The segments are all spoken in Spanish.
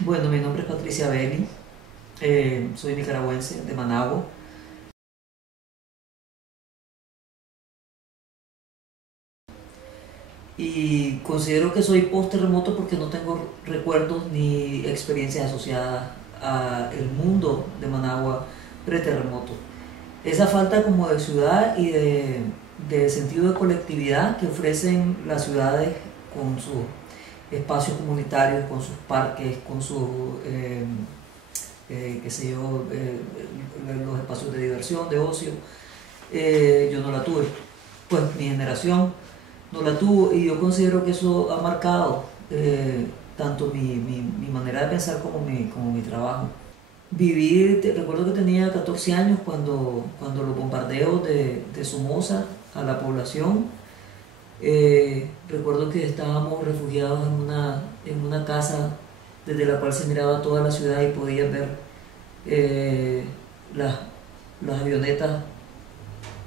Bueno, mi nombre es Patricia Belli, soy nicaragüense de Managua y considero que soy post-terremoto porque no tengo recuerdos ni experiencias asociadas al mundo de Managua pre-terremoto. Esa falta como de ciudad y de sentido de colectividad que ofrecen las ciudades con sus espacios comunitarios, con sus parques, con sus qué sé yo, los espacios de diversión, de ocio, yo no la tuve. Pues mi generación no la tuvo y yo considero que eso ha marcado tanto mi manera de pensar como mi trabajo. Recuerdo que tenía 14 años cuando los bombardeos de Somoza a la población, recuerdo que estábamos refugiados en una casa desde la cual se miraba toda la ciudad y podías ver eh, las, las avionetas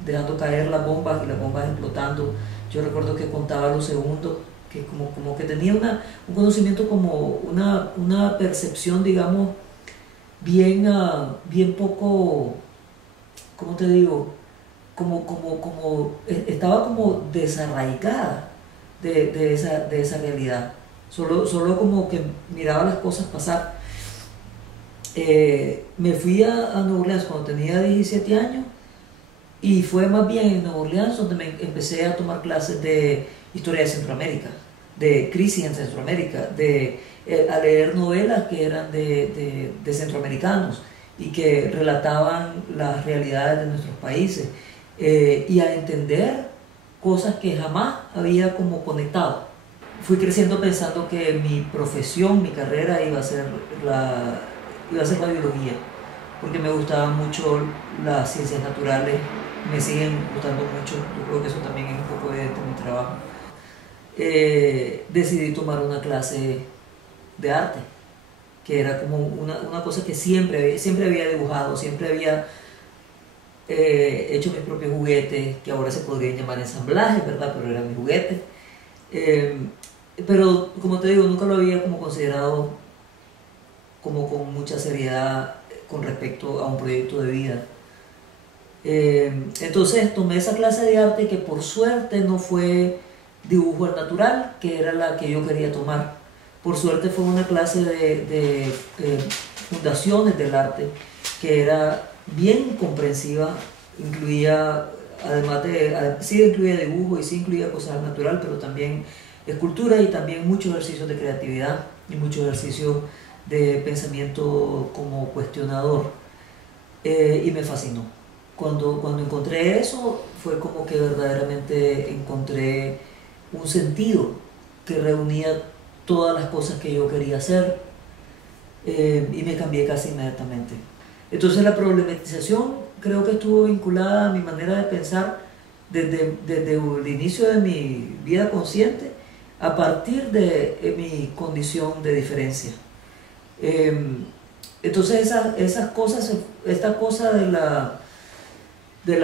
dejando caer las bombas y las bombas explotando. Yo recuerdo que contaba los segundos, que como que tenía un conocimiento, como una percepción, digamos, bien poco, ¿cómo te digo? Estaba como desarraigada de esa realidad. Solo como que miraba las cosas pasar. Me fui a Nueva Orleans cuando tenía 17 años y fue más bien en Nueva Orleans donde me empecé a tomar clases de historia de Centroamérica, de crisis en Centroamérica, a leer novelas que eran de centroamericanos y que relataban las realidades de nuestros países, y a entender cosas que jamás había como conectado. Fui creciendo pensando que mi profesión, mi carrera iba a ser la biología, porque me gustaban mucho las ciencias naturales, me siguen gustando mucho, yo creo que eso también es un poco de mi trabajo. Decidí tomar una clase de arte, que era como una cosa que siempre había dibujado, siempre había hecho mis propios juguetes, que ahora se podrían llamar ensamblajes, ¿verdad? Pero eran mis juguetes. Eh, pero como te digo, nunca lo había como considerado como con mucha seriedad con respecto a un proyecto de vida. Entonces tomé esa clase de arte que por suerte no fue dibujo al natural, que era la que yo quería tomar. Por suerte fue una clase de fundaciones del arte que era bien comprensiva, incluía, sí incluía dibujo y sí incluía cosas al natural, pero también escultura y también muchos ejercicios de creatividad y muchos ejercicios de pensamiento como cuestionador, y me fascinó. Cuando encontré eso fue como que verdaderamente encontré un sentido que reunía todas las cosas que yo quería hacer, y me cambié casi inmediatamente. Entonces la problematización creo que estuvo vinculada a mi manera de pensar desde el inicio de mi vida consciente, a partir de mi condición de diferencia. Entonces esas cosas, esta cosa de la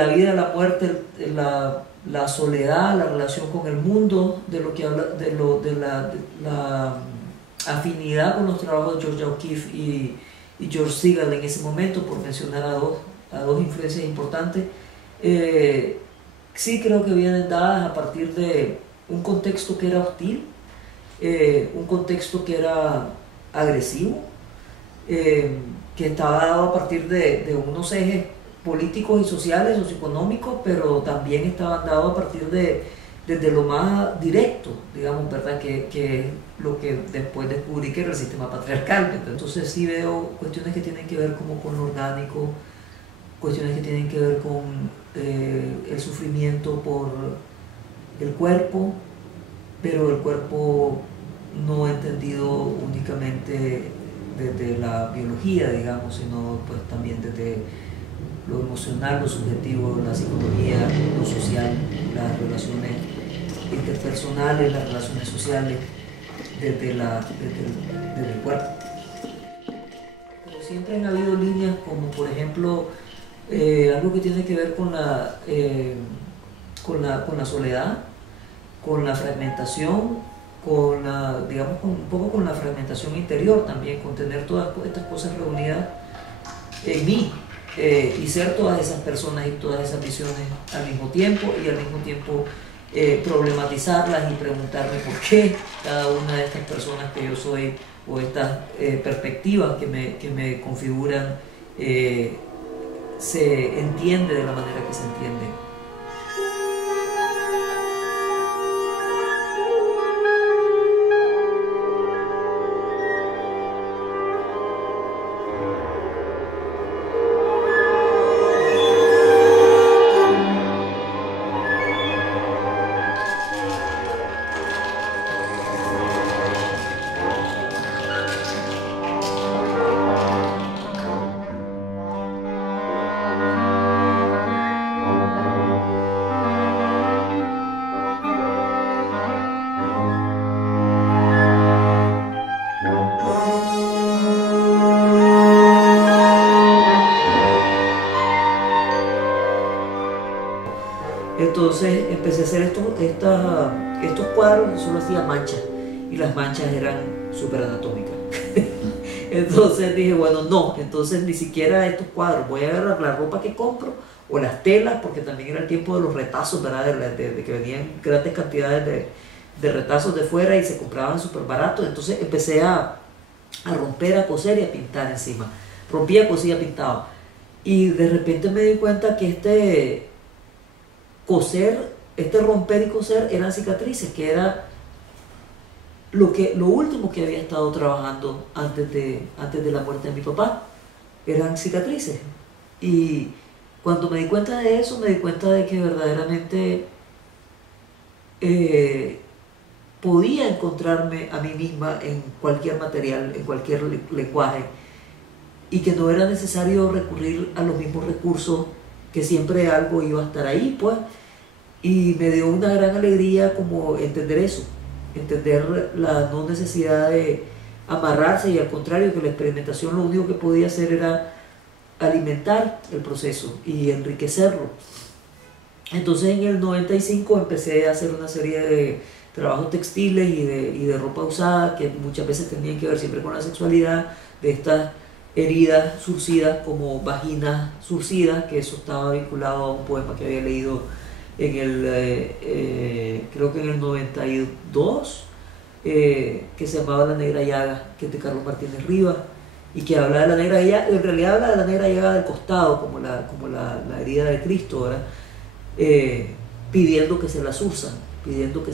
vida, la muerte, la soledad, la relación con el mundo, de lo que habla, de la afinidad con los trabajos de Georgia O'Keeffe y George Segal en ese momento, por mencionar a dos influencias importantes, sí creo que vienen dadas a partir de un contexto que era hostil, un contexto que era agresivo, que estaba dado a partir de unos ejes políticos y sociales, socioeconómicos, pero también estaban dados a partir desde lo más directo, digamos, ¿verdad? Que es lo que después descubrí que era el sistema patriarcal, ¿verdad? Entonces sí veo cuestiones que tienen que ver como con lo orgánico, cuestiones que tienen que ver con el sufrimiento por el cuerpo, pero el cuerpo no entendido únicamente desde la biología, digamos, sino pues también desde lo emocional, lo subjetivo, la psicología, lo social, las relaciones interpersonales, las relaciones sociales, desde el cuerpo. Pero siempre han habido líneas como, por ejemplo, algo que tiene que ver con la soledad, con la fragmentación, digamos, un poco con la fragmentación interior también, con tener todas estas cosas reunidas en mí, y ser todas esas personas y todas esas visiones al mismo tiempo, y al mismo tiempo problematizarlas y preguntarme por qué cada una de estas personas que yo soy, o estas perspectivas que me configuran, se entiende de la manera que se entiende. Entonces empecé a hacer estos cuadros y solo hacía manchas, y las manchas eran súper anatómicas. Entonces dije, bueno, no, entonces ni siquiera estos cuadros, voy a agarrar la ropa que compro o las telas, porque también era el tiempo de los retazos, ¿verdad? De que venían grandes cantidades de retazos de fuera y se compraban súper baratos. Entonces empecé a romper, a coser y a pintar encima. Rompía, cosía, pintaba. Y de repente me di cuenta que romper y coser eran cicatrices, que era lo último que había estado trabajando antes de la muerte de mi papá. Eran cicatrices. Y cuando me di cuenta de eso, me di cuenta de que verdaderamente podía encontrarme a mí misma en cualquier material, en cualquier lenguaje, y que no era necesario recurrir a los mismos recursos, que siempre algo iba a estar ahí, pues. Y me dio una gran alegría como entender eso, entender la no necesidad de amarrarse, y al contrario, que la experimentación lo único que podía hacer era alimentar el proceso y enriquecerlo. Entonces en el 95 empecé a hacer una serie de trabajos textiles y de ropa usada, que muchas veces tenían que ver siempre con la sexualidad, de estas heridas surcidas como vaginas surcidas, que eso estaba vinculado a un poema que había leído creo que en el 92, que se llamaba La Negra Llaga, que es de Carlos Martínez Rivas, y que habla de la negra llaga, en realidad habla de la negra llaga del costado, como la herida de Cristo, ¿verdad? Pidiendo que se la surzan, pidiendo que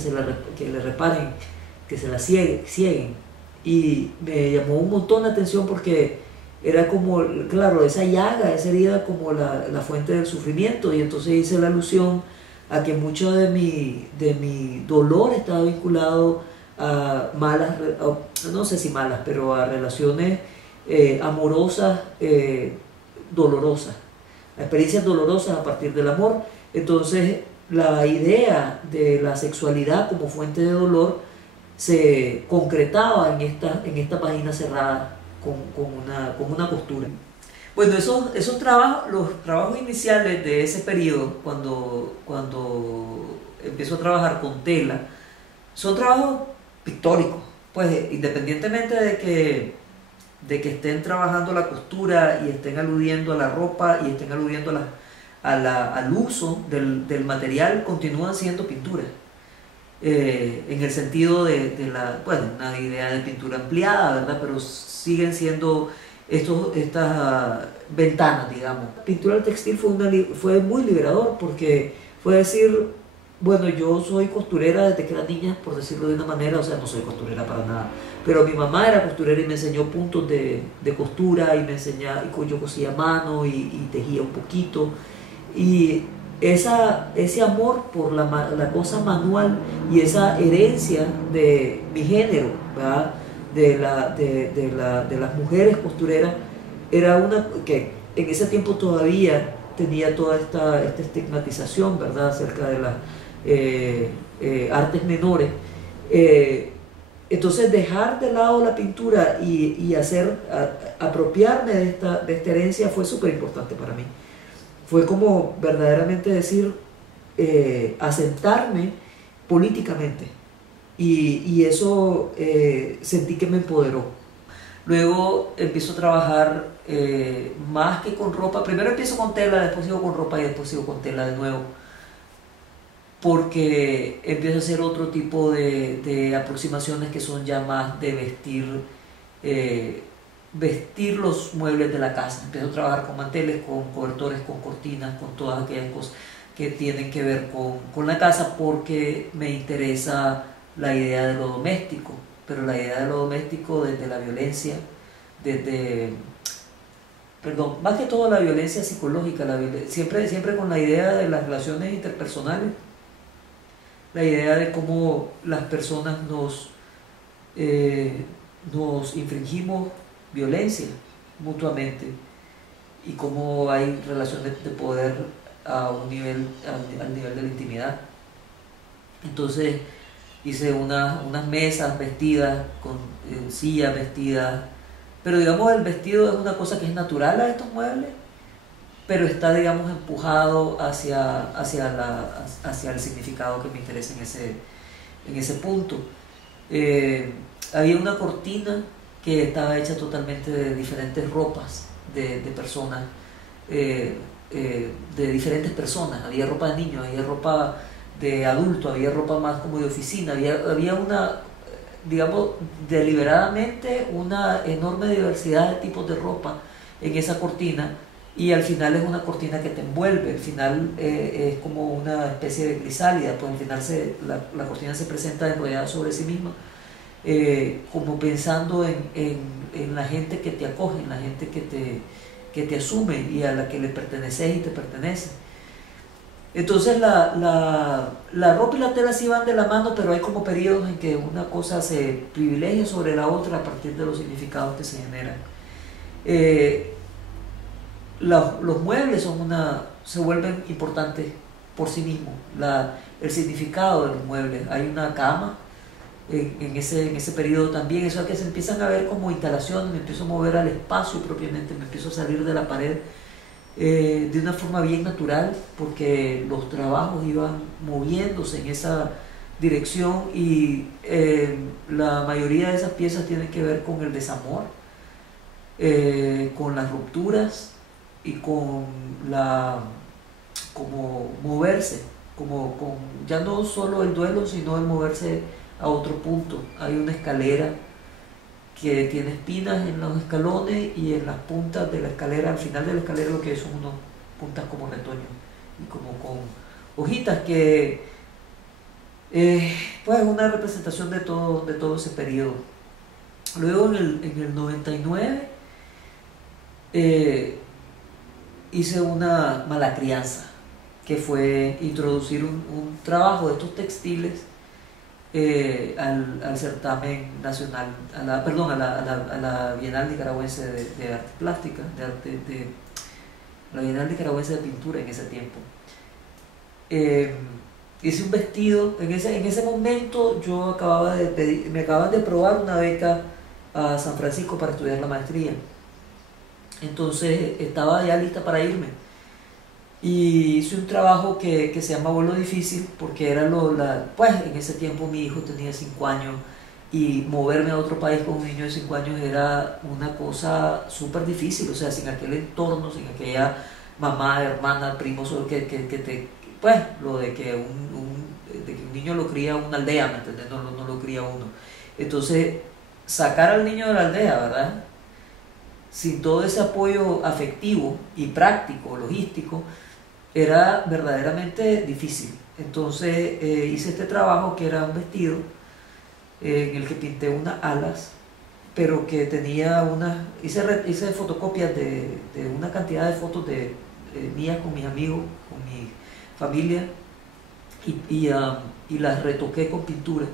le reparen, que se la cieguen. Y me llamó un montón la atención, porque era como, claro, esa llaga, esa herida, como la fuente del sufrimiento. Y entonces hice la alusión a que mucho de mi dolor estaba vinculado a malas, no sé si malas, pero a relaciones amorosas, dolorosas, a experiencias dolorosas a partir del amor. Entonces la idea de la sexualidad como fuente de dolor se concretaba en esta página cerrada con una costura. Bueno, esos trabajos, los trabajos iniciales de ese periodo, cuando empiezo a trabajar con tela, son trabajos pictóricos, pues independientemente de que estén trabajando la costura y estén aludiendo a la ropa y estén aludiendo al uso del material, continúan siendo pinturas. En el sentido de una idea de pintura ampliada, ¿verdad? Pero siguen siendo estas ventanas, digamos. La pintura del textil fue muy liberador, porque fue decir, bueno, yo soy costurera desde que era niña, por decirlo de una manera, o sea, no soy costurera para nada, pero mi mamá era costurera y me enseñó puntos de costura, y yo cosía a mano y tejía un poquito, y ese amor por la cosa manual y esa herencia de mi género, ¿verdad? de las mujeres costureras, era una que en ese tiempo todavía tenía toda esta estigmatización, ¿verdad?, acerca de las artes menores. Entonces dejar de lado la pintura y apropiarme de esta herencia fue súper importante para mí. Fue como verdaderamente decir, asentarme políticamente y eso sentí que me empoderó. Luego empiezo a trabajar más que con ropa. Primero empiezo con tela, después sigo con ropa y después sigo con tela de nuevo. Porque empiezo a hacer otro tipo de aproximaciones que son ya más de vestir los muebles de la casa. Empiezo a trabajar con manteles, con cobertores, con cortinas, con todas aquellas cosas que tienen que ver con la casa, porque me interesa la idea de lo doméstico, pero la idea de lo doméstico desde la violencia, desde, perdón, más que todo la violencia psicológica, siempre con la idea de las relaciones interpersonales, la idea de cómo las personas nos infringimos violencia mutuamente y cómo hay relaciones de poder a un nivel, al nivel de la intimidad. Entonces hice unas mesas vestidas, con sillas vestidas, pero digamos el vestido es una cosa que es natural a estos muebles, pero está, digamos, empujado hacia el significado que me interesa en ese punto. Había una cortina que estaba hecha totalmente de diferentes ropas de personas, de diferentes personas. Había ropa de niños, había ropa de adulto, había ropa más como de oficina, había una, digamos, deliberadamente una enorme diversidad de tipos de ropa en esa cortina, y al final es una cortina que te envuelve. Al final es como una especie de crisálida, pues al final la cortina se presenta enrollada sobre sí misma, como pensando en la gente que te acoge, en la gente que te asume y a la que le perteneces y te pertenece. Entonces la ropa y la tela sí van de la mano, pero hay como periodos en que una cosa se privilegia sobre la otra a partir de los significados que se generan. Los muebles se vuelven importantes por sí mismos, el significado de los muebles. Hay una cama en ese periodo también, eso es que se empiezan a ver como instalaciones, me empiezo a mover al espacio propiamente, me empiezo a salir de la pared de una forma bien natural, porque los trabajos iban moviéndose en esa dirección, y la mayoría de esas piezas tienen que ver con el desamor, con las rupturas y con como moverse, ya no solo el duelo, sino el moverse a otro punto. Hay una escalera que tiene espinas en los escalones, y en las puntas de la escalera, al final de la escalera, lo que hay son unas puntas como retoños y como con hojitas que pues es una representación de todo ese periodo. Luego en el 99 hice una mala crianza, que fue introducir un trabajo de estos textiles al certamen nacional, a la Bienal Nicaragüense de Arte Plástica, la Bienal Nicaragüense de Pintura en ese tiempo. Hice un vestido, en ese momento yo me acababan de aprobar una beca a San Francisco para estudiar la maestría, entonces estaba ya lista para irme. Y hice un trabajo que se llama Vuelo Difícil, porque era pues en ese tiempo mi hijo tenía 5 años, y moverme a otro país con un niño de 5 años era una cosa súper difícil, o sea, sin aquel entorno, sin aquella mamá, hermana, primo, pues lo de que un niño lo cría una aldea, ¿me entiendes? No lo cría uno. Entonces, sacar al niño de la aldea, ¿verdad?, sin todo ese apoyo afectivo y práctico, logístico, era verdaderamente difícil. Entonces hice este trabajo, que era un vestido en el que pinté unas alas, pero que tenía hice fotocopias de una cantidad de fotos mías con mis amigos, con mi familia, y las retoqué con pintura.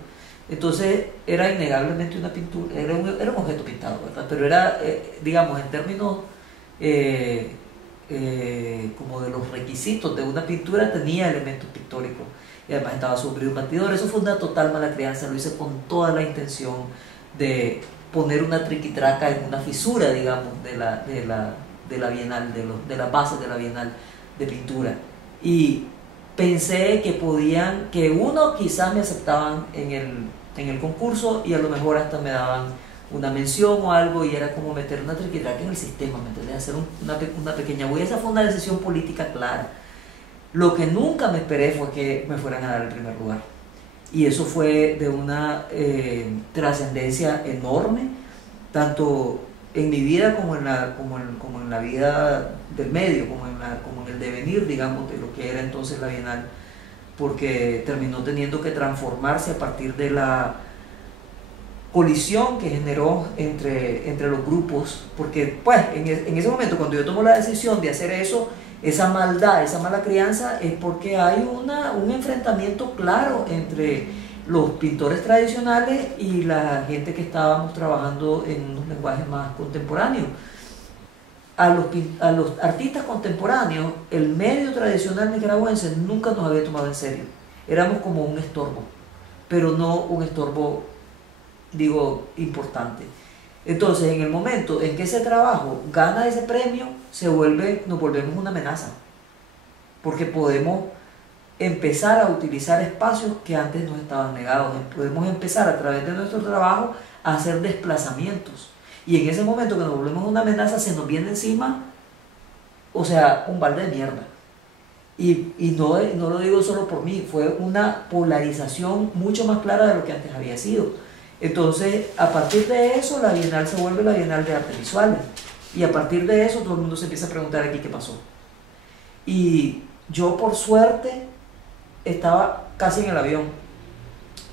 Entonces era innegablemente una pintura, era un objeto pintado, ¿verdad? Pero era, digamos, en términos como de los requisitos de una pintura, tenía elementos pictóricos, y además estaba sobre un batidor. Eso fue una total mala crianza, lo hice con toda la intención de poner una triquitraca en una fisura, digamos, de la Bienal, de las bases de la Bienal de pintura. Y pensé que uno quizás me aceptaban en el concurso y a lo mejor hasta me daban una mención o algo y era como meter una triquitraca en el sistema, ¿me entendés? Hacer una pequeña huella. Esa fue una decisión política clara. Lo que nunca me esperé fue que me fueran a dar el primer lugar. Y eso fue de una trascendencia enorme, tanto en mi vida como en la vida del medio, como en el devenir, digamos, de lo que era entonces la Bienal, porque terminó teniendo que transformarse a partir de la colisión que generó entre los grupos, porque pues en ese momento cuando yo tomo la decisión de hacer eso, esa maldad, esa mala crianza, es porque hay un enfrentamiento claro entre los pintores tradicionales y la gente que estábamos trabajando en unos lenguajes más contemporáneos. A los artistas contemporáneos, el medio tradicional nicaragüense nunca nos había tomado en serio. Éramos como un estorbo, pero no un estorbo, digo, importante. Entonces, en el momento en que ese trabajo gana ese premio, nos volvemos una amenaza, porque podemos empezar a utilizar espacios que antes nos estaban negados. Podemos empezar a través de nuestro trabajo a hacer desplazamientos. Y en ese momento que nos volvemos una amenaza, se nos viene encima, o sea, un balde de mierda. Y no lo digo solo por mí, fue una polarización mucho más clara de lo que antes había sido. Entonces, a partir de eso, la Bienal se vuelve la Bienal de Artes Visuales. Y a partir de eso, todo el mundo se empieza a preguntar aquí qué pasó. Y yo, por suerte, estaba casi en el avión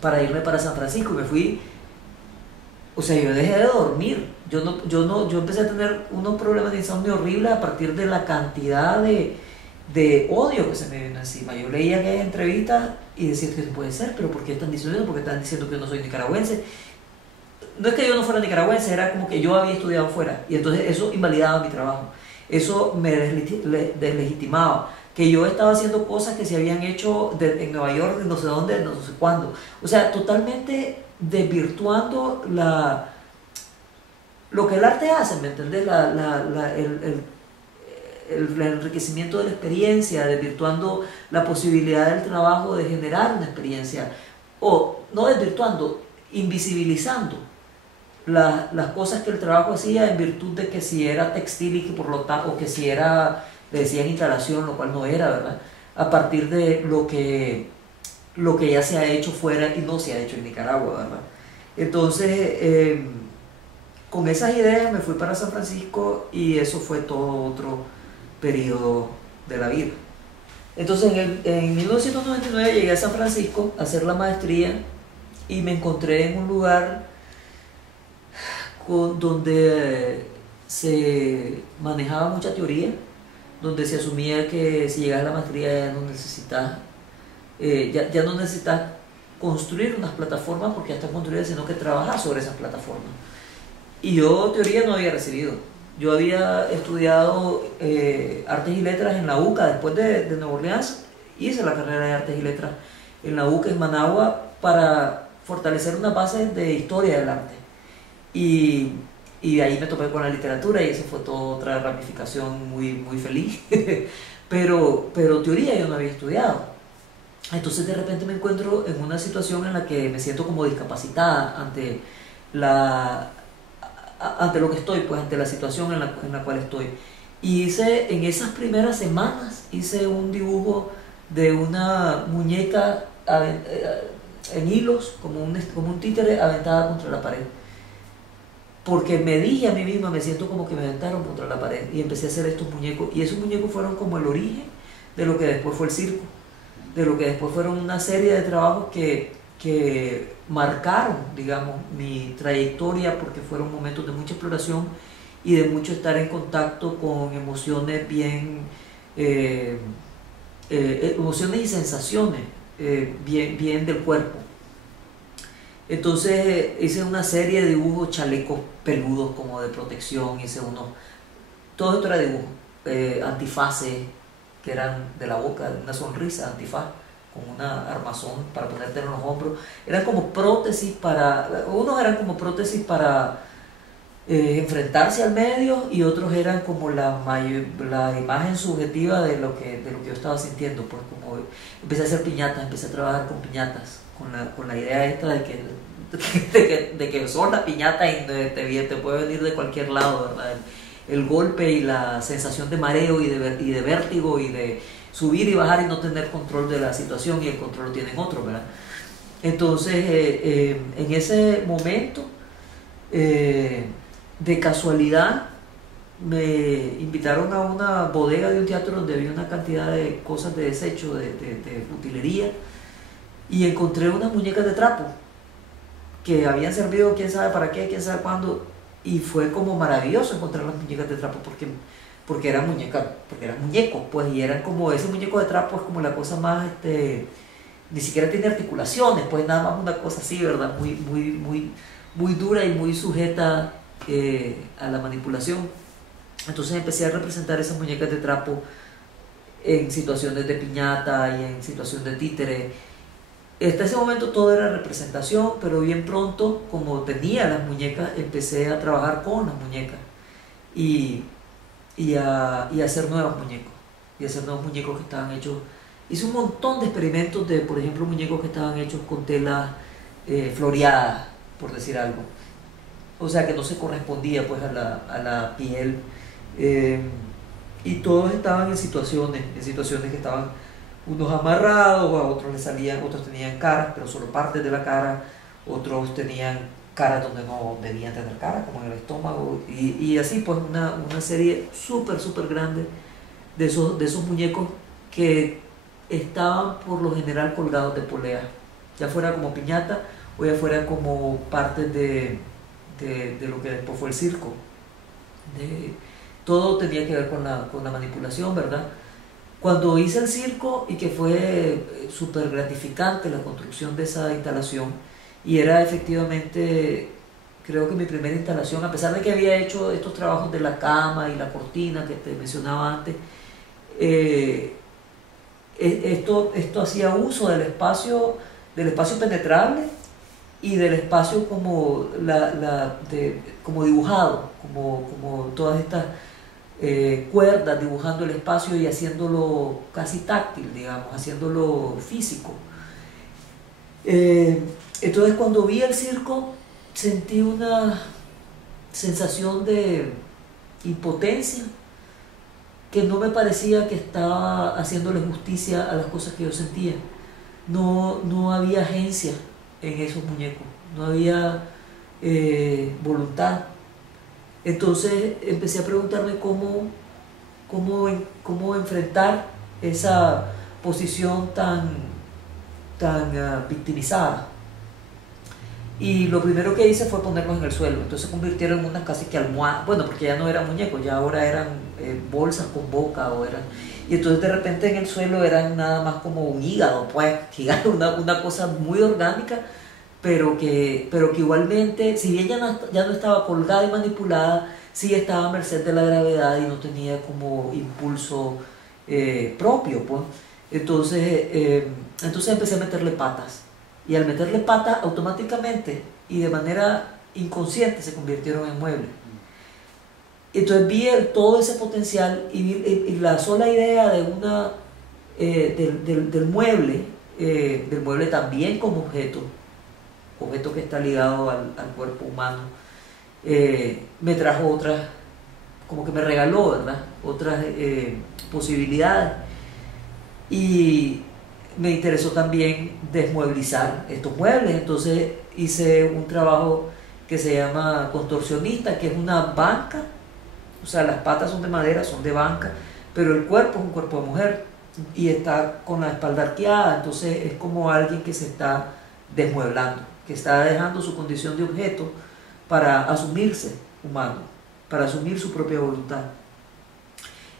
para irme para San Francisco y me fui. O sea, yo dejé de dormir. Yo empecé a tener unos problemas de insomnio horribles a partir de la cantidad de odio que se me vino encima. Yo leía aquellas entrevistas y decía que no puede ser, pero ¿por qué están diciendo eso? ¿Por qué están diciendo que yo no soy nicaragüense? No es que yo no fuera nicaragüense, era como que yo había estudiado fuera y entonces eso invalidaba mi trabajo. Eso me deslegitimaba. Que yo estaba haciendo cosas que se habían hecho en Nueva York, no sé dónde, no sé cuándo. O sea, totalmente desvirtuando lo que el arte hace, ¿me entendés? El enriquecimiento de la experiencia, desvirtuando la posibilidad del trabajo de generar una experiencia, o no desvirtuando, invisibilizando las cosas que el trabajo hacía en virtud de que si era textil y que por lo tanto, o que si era, le decían instalación, lo cual no era, ¿verdad? A partir de lo que ya se ha hecho fuera y no se ha hecho en Nicaragua, ¿verdad? Entonces, con esas ideas me fui para San Francisco y eso fue todo otro periodo de la vida. Entonces en 1999 llegué a San Francisco a hacer la maestría y me encontré en un lugar donde se manejaba mucha teoría, donde se asumía que si llegas a la maestría ya no necesitas ya no necesitas construir unas plataformas porque ya están construidas, sino que trabajar sobre esas plataformas. Y yo teoría no había recibido. Yo había estudiado artes y letras en la UCA, después de Nueva Orleans hice la carrera de artes y letras en la UCA en Managua para fortalecer una base de historia del arte. Y de ahí me topé con la literatura y eso fue toda otra ramificación muy, muy feliz. pero teoría yo no había estudiado. Entonces de repente me encuentro en una situación en la que me siento como discapacitada ante lo que estoy, pues ante la situación en la cual estoy. Y en esas primeras semanas hice un dibujo de una muñeca en hilos, como un títere aventada contra la pared. Porque me dije a mí misma, me siento como que me aventaron contra la pared y empecé a hacer estos muñecos. Y esos muñecos fueron como el origen de lo que después fue el circo, de lo que después fueron una serie de trabajos que marcaron, digamos, mi trayectoria porque fueron momentos de mucha exploración y de mucho estar en contacto con emociones emociones y sensaciones bien del cuerpo. Entonces hice una serie de dibujos, chalecos peludos como de protección, todo esto era dibujo, antifaces que eran de la boca, una sonrisa antifaz con una armazón para ponerte en los hombros, eran como prótesis unos eran como prótesis para enfrentarse al medio y otros eran como la imagen subjetiva de lo que yo estaba sintiendo. Pues como empecé a hacer piñatas, empecé a trabajar con piñatas, con la idea esta de que de que sos la piñata y te puede venir de cualquier lado, ¿verdad? El golpe y la sensación de mareo y de vértigo y de subir y bajar y no tener control de la situación, y el control lo tienen otros, ¿verdad? Entonces, en ese momento, de casualidad, me invitaron a una bodega de un teatro donde había una cantidad de cosas de desecho, de utilería, y encontré unas muñecas de trapo que habían servido quién sabe para qué, quién sabe cuándo, y fue como maravilloso encontrar las muñecas de trapo porque eran muñecas, porque eran muñecos, pues, y eran como, ese muñeco de trapo es como la cosa más, ni siquiera tiene articulaciones, pues nada más una cosa así, ¿verdad? Muy dura y muy sujeta a la manipulación. Entonces empecé a representar esas muñecas de trapo en situaciones de piñata y en situaciones de títere. Hasta ese momento todo era representación, pero bien pronto, como tenía las muñecas, empecé a trabajar con las muñecas y a hacer nuevos muñecos. Y hacer nuevos muñecos que estaban hechos. Hice un montón de experimentos de, por ejemplo, muñecos que estaban hechos con telas floreadas, por decir algo. O sea, que no se correspondía pues a la piel. Y todos estaban en situaciones que estaban unos amarrados, a otros les salían, otros tenían caras, pero solo partes de la cara, otros tenían caras donde no debían tener cara, como en el estómago, y así pues una serie súper grande de esos muñecos que estaban por lo general colgados de polea, ya fuera como piñata o ya fuera como parte de lo que después fue el circo. Todo tenía que ver con la manipulación, ¿verdad? Cuando hice el circo, y que fue súper gratificante la construcción de esa instalación, y era efectivamente, creo que mi primera instalación, a pesar de que había hecho estos trabajos de la cama y la cortina que te mencionaba antes, esto hacía uso del espacio penetrable y del espacio como, como dibujado, como todas estas cuerdas dibujando el espacio y haciéndolo casi táctil, digamos, haciéndolo físico. Entonces cuando vi el circo sentí una sensación de impotencia que no me parecía que estaba haciéndole justicia a las cosas que yo sentía. No había agencia en esos muñecos, no había voluntad. Entonces empecé a preguntarme cómo enfrentar esa posición tan victimizada. Y lo primero que hice fue ponerlos en el suelo. Entonces se convirtieron en unas casi que almohadas, bueno, porque ya no eran muñecos, ya ahora eran bolsas con boca, y entonces de repente en el suelo eran nada más como un hígado, pues, una cosa muy orgánica, pero que igualmente, si bien ya no estaba colgada y manipulada, sí estaba a merced de la gravedad y no tenía como impulso propio, pues. Entonces empecé a meterle patas. Y al meterle patas, automáticamente y de manera inconsciente se convirtieron en muebles. Entonces vi todo ese potencial y la sola idea de del mueble también como objeto que está ligado al cuerpo humano, me trajo otras, como que me regaló, ¿verdad?, otras posibilidades. Y me interesó también desmueblizar estos muebles. Entonces hice un trabajo que se llama contorsionista, que es una banca, o sea, las patas son de madera, son de banca, pero el cuerpo es un cuerpo de mujer y está con la espalda arqueada. Entonces es como alguien que se está desmueblando, que está dejando su condición de objeto para asumirse humano, para asumir su propia voluntad.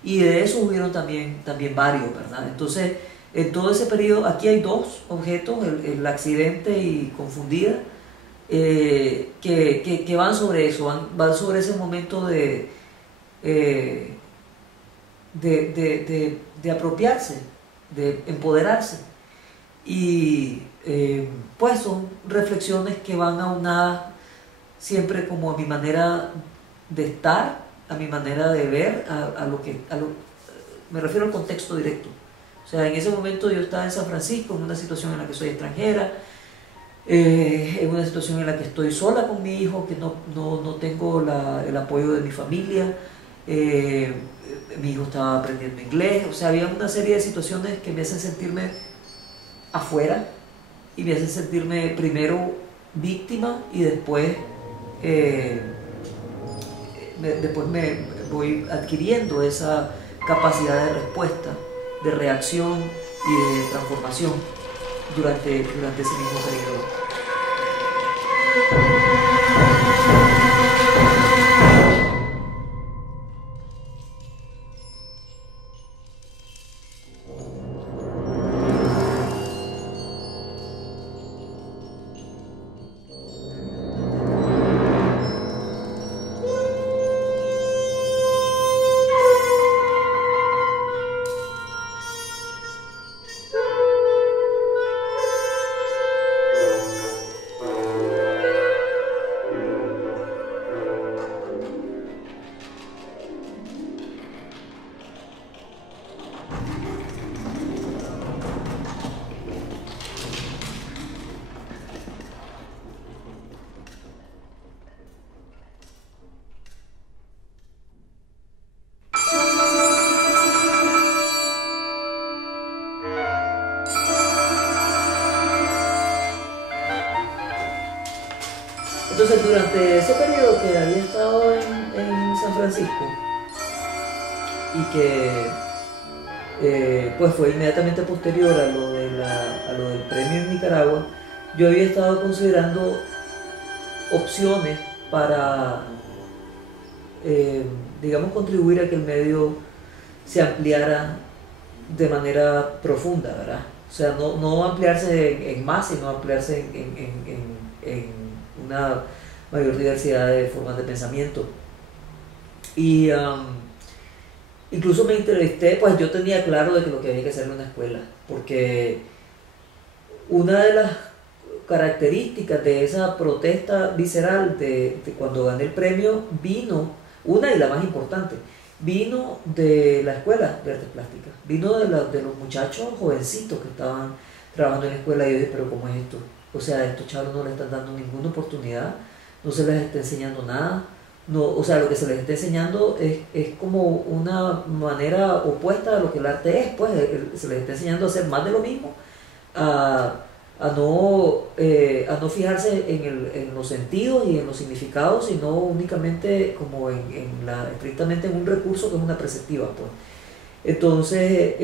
Y de eso hubieron también varios, ¿verdad? Entonces, en todo ese periodo, aquí hay dos objetos, el accidente y confundida, que van sobre eso, van sobre ese momento de apropiarse, de empoderarse. Y pues son reflexiones que van aunadas siempre como a mi manera de estar, a mi manera de ver, me refiero al contexto directo. O sea, en ese momento yo estaba en San Francisco, en una situación en la que soy extranjera, en una situación en la que estoy sola con mi hijo, que no tengo el apoyo de mi familia. eh, Mi hijo estaba aprendiendo inglés, o sea, había una serie de situaciones que me hacen sentirme afuera y me hacen sentirme primero víctima y después, eh, después me voy adquiriendo esa capacidad de respuesta, de reacción y de transformación durante ese mismo periodo. Entonces, durante ese periodo que había estado en San Francisco y que pues fue inmediatamente posterior a lo del premio en Nicaragua, yo había estado considerando opciones para, digamos, contribuir a que el medio se ampliara de manera profunda, ¿verdad? O sea, no ampliarse en más, sino ampliarse en una mayor diversidad de formas de pensamiento. Y incluso me entrevisté, pues yo tenía claro de que lo que había que hacer en una escuela, porque una de las características de esa protesta visceral de cuando gané el premio vino, una y la más importante, vino de la escuela de artes plásticas, vino de los muchachos jovencitos que estaban trabajando en la escuela. Y yo dije, pero ¿cómo es esto? O sea, a estos chavos no les están dando ninguna oportunidad, no se les está enseñando nada. No, o sea, lo que se les está enseñando es como una manera opuesta a lo que el arte es, pues se les está enseñando a hacer más de lo mismo, a, a no fijarse en los sentidos y en los significados, sino únicamente como estrictamente en un recurso que es una perspectiva, pues. Entonces,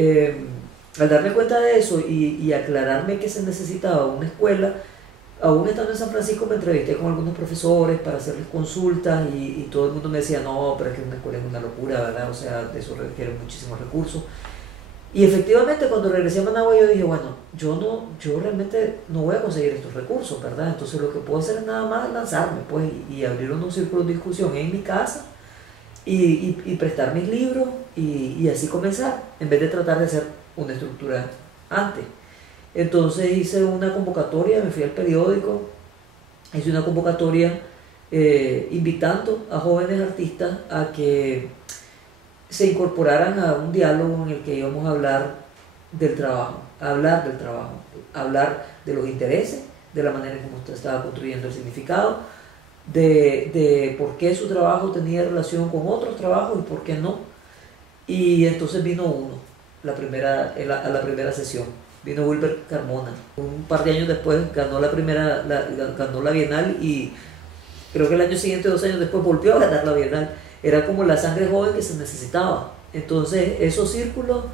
al darme cuenta de eso y aclararme que se necesitaba una escuela, aún estando en San Francisco me entrevisté con algunos profesores para hacerles consultas y todo el mundo me decía, no, pero es que una escuela es una locura, ¿verdad? O sea, eso requiere muchísimos recursos. Y efectivamente cuando regresé a Managua yo dije, bueno, yo realmente no voy a conseguir estos recursos, ¿verdad? Entonces lo que puedo hacer es nada más lanzarme, pues, y abrir unos círculos de discusión en mi casa y prestar mis libros y así comenzar, en vez de tratar de hacer una estructura antes. Entonces hice una convocatoria, me fui al periódico, hice una convocatoria invitando a jóvenes artistas a que se incorporaran a un diálogo en el que íbamos a hablar del trabajo, hablar de los intereses, de la manera en cómo usted estaba construyendo el significado, de por qué su trabajo tenía relación con otros trabajos y por qué no. Y entonces vino uno, a la primera sesión. Vino Wilber Carmona. Un par de años después ganó ganó la Bienal y creo que el año siguiente, 2 años después, volvió a ganar la Bienal. Era como la sangre joven que se necesitaba. Entonces esos círculos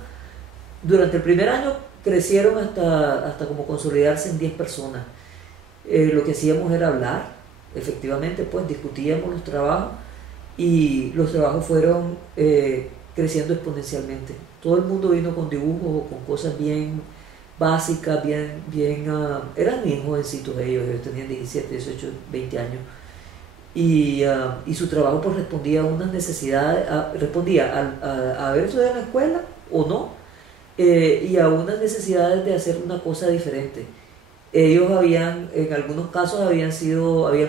durante el primer año crecieron hasta como consolidarse en 10 personas. Lo que hacíamos era hablar, efectivamente, pues discutíamos los trabajos y los trabajos fueron creciendo exponencialmente. Todo el mundo vino con dibujos o con cosas bien básicas, eran bien jovencitos ellos tenían 17, 18, 20 años. Y su trabajo pues respondía a unas necesidades, respondía a haber estudiado en la escuela o no, y a unas necesidades de hacer una cosa diferente. Ellos en algunos casos habían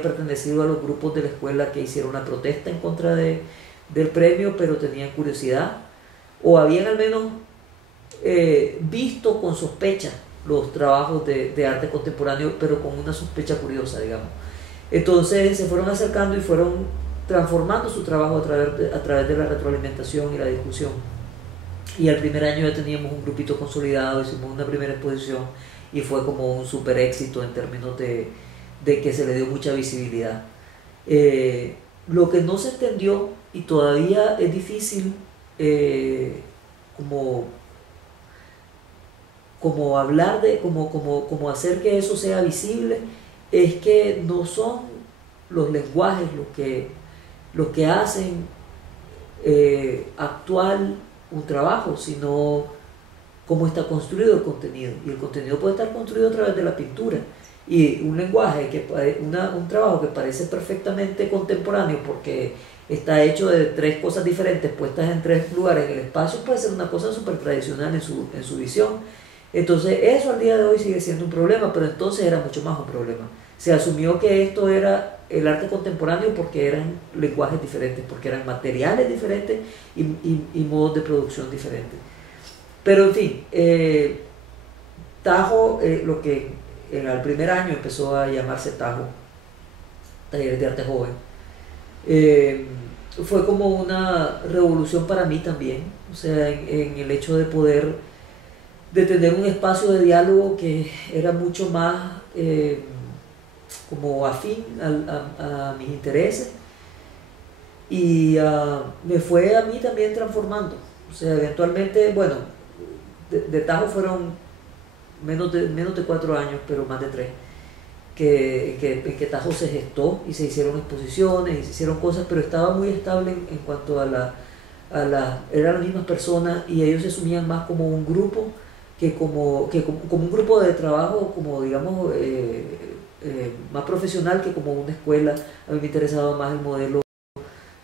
pertenecido a los grupos de la escuela que hicieron una protesta en contra del premio, pero tenían curiosidad, o habían al menos visto con sospecha los trabajos de arte contemporáneo, pero con una sospecha curiosa, digamos. Entonces se fueron acercando y fueron transformando su trabajo a través de la retroalimentación y la discusión. Y al primer año ya teníamos un grupito consolidado, hicimos una primera exposición y fue como un super éxito en términos de que se le dio mucha visibilidad. Lo que no se entendió y todavía es difícil como, como hablar de, como hacer que eso sea visible, es que no son los lenguajes los que hacen actual un trabajo, sino cómo está construido el contenido. Y el contenido puede estar construido a través de la pintura. Y un lenguaje, un trabajo que parece perfectamente contemporáneo porque está hecho de tres cosas diferentes puestas en tres lugares en el espacio, puede ser una cosa súper tradicional en su visión. Entonces eso al día de hoy sigue siendo un problema, pero entonces era mucho más un problema. Se asumió que esto era el arte contemporáneo porque eran lenguajes diferentes, porque eran materiales diferentes y modos de producción diferentes. Pero en fin, Tajo, lo que en el primer año empezó a llamarse Tajo, Talleres de Arte Joven, fue como una revolución para mí también, o sea, en el hecho de poder, de tener un espacio de diálogo que era mucho más como afín a mis intereses y me fue a mí también transformando, o sea, eventualmente, bueno, de Tajo fueron menos de 4 años, pero más de 3, que Tajo se gestó y se hicieron exposiciones y se hicieron cosas, pero estaba muy estable en cuanto eran las mismas personas y ellos se asumían más como un grupo que como un grupo de trabajo, como digamos, más profesional que como una escuela. A mí me interesaba más el modelo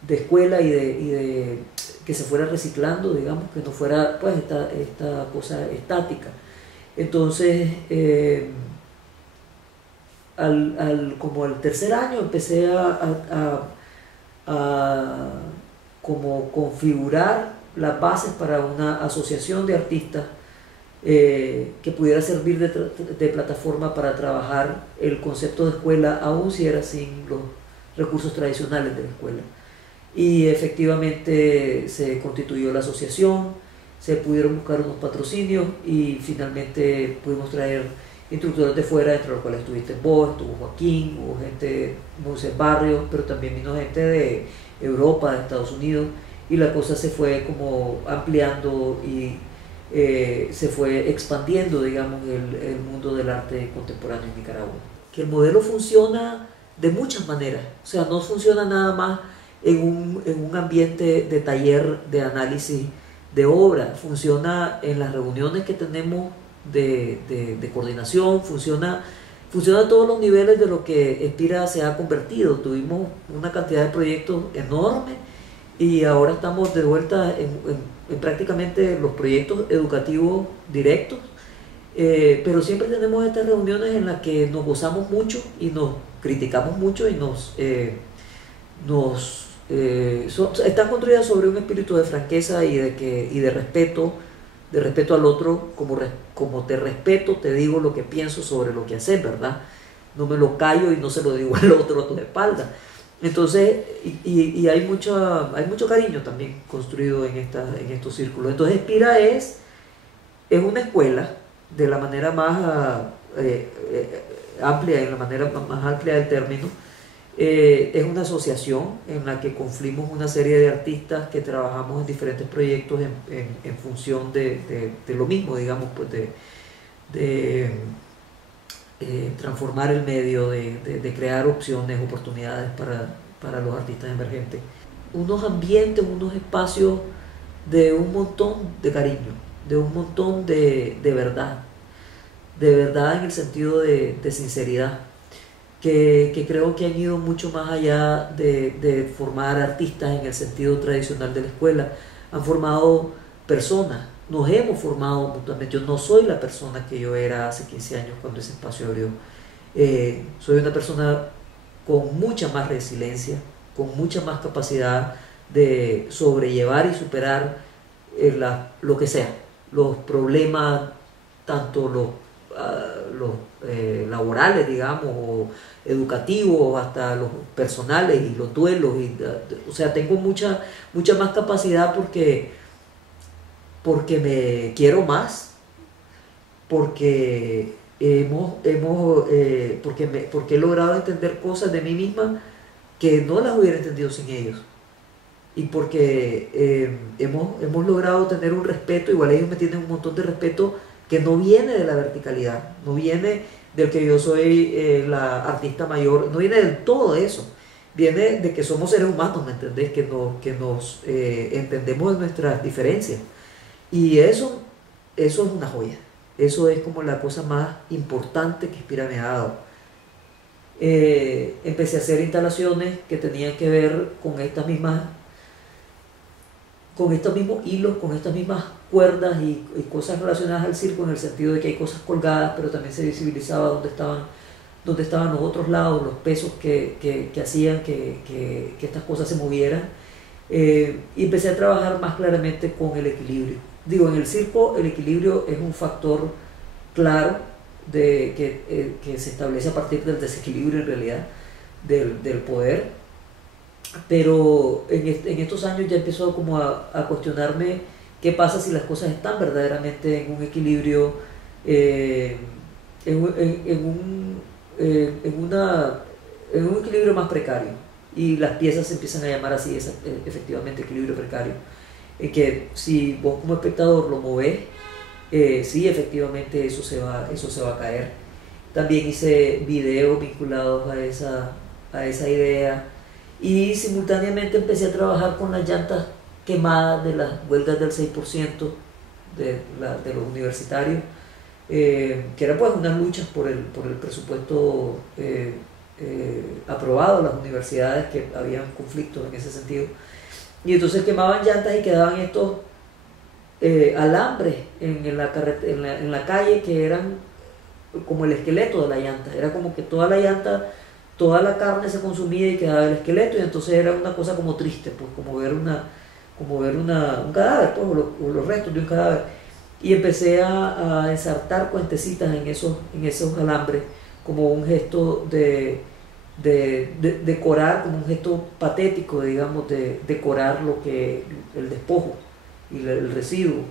de escuela y de que se fuera reciclando, digamos, que no fuera pues esta cosa estática. Entonces, como el tercer año empecé a como configurar las bases para una asociación de artistas que pudiera servir de plataforma para trabajar el concepto de escuela, aun si era sin los recursos tradicionales de la escuela. Y efectivamente se constituyó la asociación, se pudieron buscar unos patrocinios y finalmente pudimos traer instructores de fuera, entre los cuales estuviste vos, estuvo Joaquín, hubo gente, Moisés Barrios, pero también vino gente de Europa, de Estados Unidos, y la cosa se fue como ampliando y se fue expandiendo, digamos, el mundo del arte contemporáneo en Nicaragua. Que el modelo funciona de muchas maneras, o sea, no funciona nada más en un ambiente de taller de análisis de obra, funciona en las reuniones que tenemos de coordinación, funciona a todos los niveles de lo que Espira se ha convertido. Tuvimos una cantidad de proyectos enormes y ahora estamos de vuelta en prácticamente los proyectos educativos directos, pero siempre tenemos estas reuniones en las que nos gozamos mucho y nos criticamos mucho y están construidas sobre un espíritu de franqueza y de respeto al otro, como te respeto, te digo lo que pienso sobre lo que haces, ¿verdad? No me lo callo y no se lo digo al otro a tu espalda. Entonces, y hay mucho cariño también construido en estos círculos. Entonces, Espira es una escuela de la manera más amplia, en la manera más amplia del término. Es una asociación en la que confluimos una serie de artistas que trabajamos en diferentes proyectos en función de lo mismo, digamos, pues de transformar el medio, de crear opciones, oportunidades para los artistas emergentes. Unos ambientes, unos espacios de un montón de cariño, de un montón de verdad en el sentido de sinceridad. Que creo que han ido mucho más allá de formar artistas en el sentido tradicional de la escuela. Han formado personas, nos hemos formado mutuamente. Yo no soy la persona que yo era hace 15 años cuando ese espacio abrió. Soy una persona con mucha más resiliencia, con mucha más capacidad de sobrellevar y superar lo que sea, los problemas, tanto laborales, digamos, o educativos, hasta los personales y los duelos. O sea, tengo mucha más capacidad porque me quiero más, porque porque he logrado entender cosas de mí misma que no las hubiera entendido sin ellos. Y porque hemos logrado tener un respeto, igual ellos me tienen un montón de respeto que no viene de la verticalidad, no viene del que yo soy la artista mayor, no viene del todo de eso, viene de que somos seres humanos, ¿me entendés? Que nos entendemos en nuestras diferencias. Y eso es una joya, eso es como la cosa más importante que Inspira me ha dado. Empecé a hacer instalaciones que tenían que ver con estos mismos hilos, con estas mismas cuerdas y cosas relacionadas al circo, en el sentido de que hay cosas colgadas, pero también se visibilizaba dónde estaban los otros lados, los pesos que hacían que estas cosas se movieran. Y empecé a trabajar más claramente con el equilibrio. Digo, en el circo el equilibrio es un factor claro que se establece a partir del desequilibrio, en realidad, del poder. Pero en estos años ya empezó como a cuestionarme qué pasa si las cosas están verdaderamente en un equilibrio, en, un- en un, en un equilibrio más precario. Y las piezas se empiezan a llamar así, efectivamente, equilibrio precario. En que si vos como espectador lo movés, sí, efectivamente eso se va a caer. También hice videos vinculados a esa idea, y simultáneamente empecé a trabajar con las llantas quemadas de las huelgas del 6% de los universitarios, que eran pues unas luchas por el presupuesto aprobado a las universidades, que habían conflictos en ese sentido. Y entonces quemaban llantas y quedaban estos alambres en la calle, que eran como el esqueleto de la llanta. Era como que toda la llanta, toda la carne se consumía y quedaba el esqueleto, y entonces era una cosa como triste, pues como ver un cadáver, pues, o los restos de un cadáver. Y empecé a ensartar cuentecitas en esos alambres, como un gesto de decorar, como un gesto patético, digamos, de decorar el despojo y el residuo.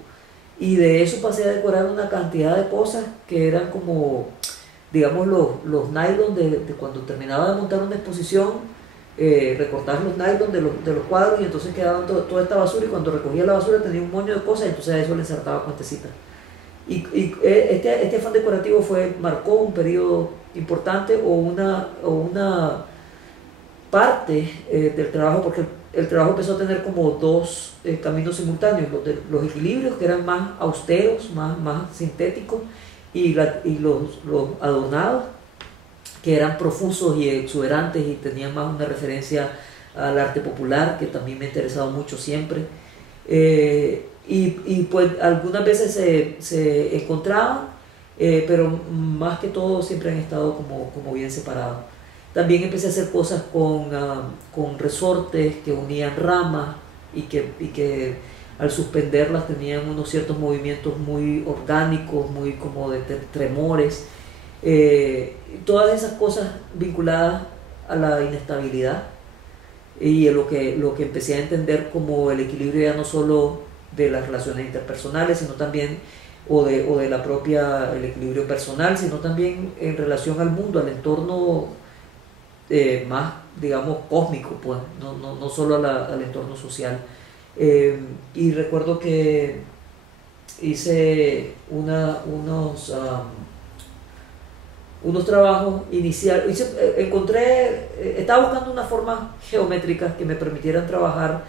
Y de eso pasé a decorar una cantidad de cosas que eran como, digamos, los nylon de cuando terminaba de montar una exposición, recortar los nylon de los cuadros, y entonces quedaban toda esta basura, y cuando recogía la basura tenía un moño de cosas, y entonces a eso le insertaba cuentecitas. Este afán decorativo marcó un periodo importante, o una parte del trabajo, porque el trabajo empezó a tener como dos caminos simultáneos: los equilibrios, que eran más austeros, más sintéticos, y los adornados, que eran profusos y exuberantes y tenían más una referencia al arte popular, que también me ha interesado mucho siempre. Y pues algunas veces se encontraban, pero más que todo siempre han estado como bien separados. También empecé a hacer cosas con resortes que unían ramas, y que al suspenderlas tenían unos ciertos movimientos muy orgánicos, muy como de tremores. Todas esas cosas vinculadas a la inestabilidad, y lo que empecé a entender como el equilibrio, ya no solo de las relaciones interpersonales, sino también, o de la propia, el equilibrio personal, sino también en relación al mundo, al entorno más, digamos, cósmico, pues, no solo al entorno social. Y recuerdo que hice unos trabajos iniciales. Estaba buscando unas formas geométricas que me permitieran trabajar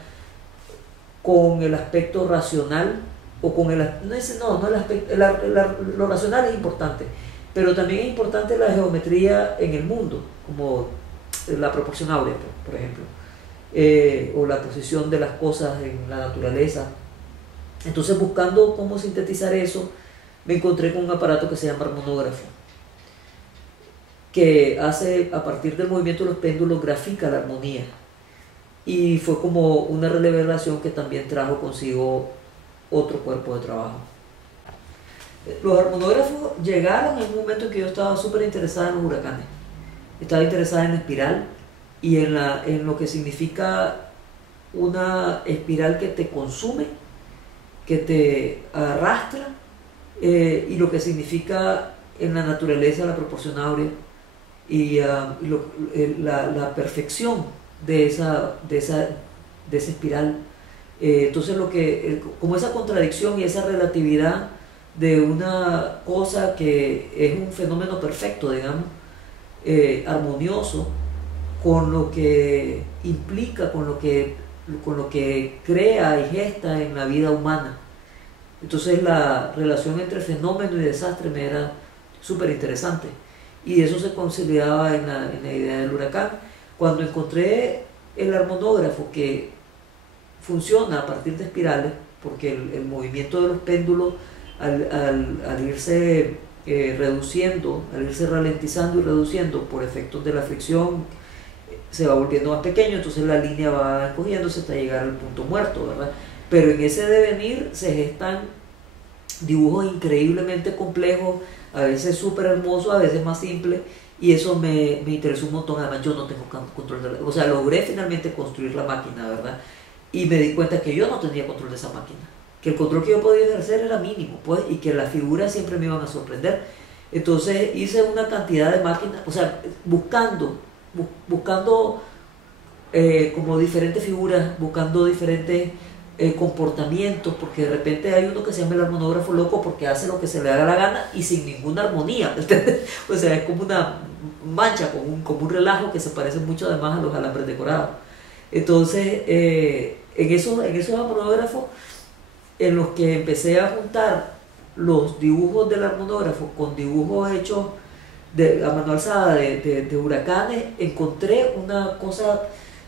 con el aspecto racional, o con el aspecto, lo racional es importante, pero también es importante la geometría en el mundo, como la proporción áurea, por ejemplo, o la posición de las cosas en la naturaleza. Entonces, buscando cómo sintetizar eso, me encontré con un aparato que se llama armonógrafo, que hace, a partir del movimiento de los péndulos, grafica la armonía. Y fue como una revelación que también trajo consigo otro cuerpo de trabajo. Los armonógrafos llegaron en un momento en que yo estaba súper interesada en los huracanes. Estaba interesada en la espiral y en lo que significa una espiral que te consume, que te arrastra, y lo que significa en la naturaleza la proporción áurea y la perfección de esa espiral. Entonces como esa contradicción y esa relatividad de una cosa que es un fenómeno perfecto, digamos, armonioso, con lo que implica, con lo que crea y gesta en la vida humana. Entonces la relación entre fenómeno y desastre me era súper interesante. Y eso se conciliaba en la idea del huracán. Cuando encontré el armonógrafo que funciona a partir de espirales, porque el movimiento de los péndulos al irse reduciendo, al irse ralentizando y reduciendo por efectos de la fricción, se va volviendo más pequeño, entonces la línea va encogiéndose hasta llegar al punto muerto, ¿verdad? Pero en ese devenir se gestan dibujos increíblemente complejos, a veces súper hermosos, a veces más simples, y eso me interesó un montón. Además yo no tengo control de o sea, logré finalmente construir la máquina, ¿verdad? Y me di cuenta que yo no tenía control de esa máquina, que el control que yo podía ejercer era mínimo, pues, y que las figuras siempre me iban a sorprender. Entonces hice una cantidad de máquinas, o sea, buscando como diferentes figuras, buscando diferentes comportamientos, porque de repente hay uno que se llama el armonógrafo loco porque hace lo que se le haga la gana y sin ninguna armonía, ¿entiendes? O sea, es como una mancha, como un relajo que se parece mucho además a los alambres decorados. Entonces, en esos armonógrafos en los que empecé a juntar los dibujos del armonógrafo con dibujos hechos a mano alzada de huracanes, encontré una cosa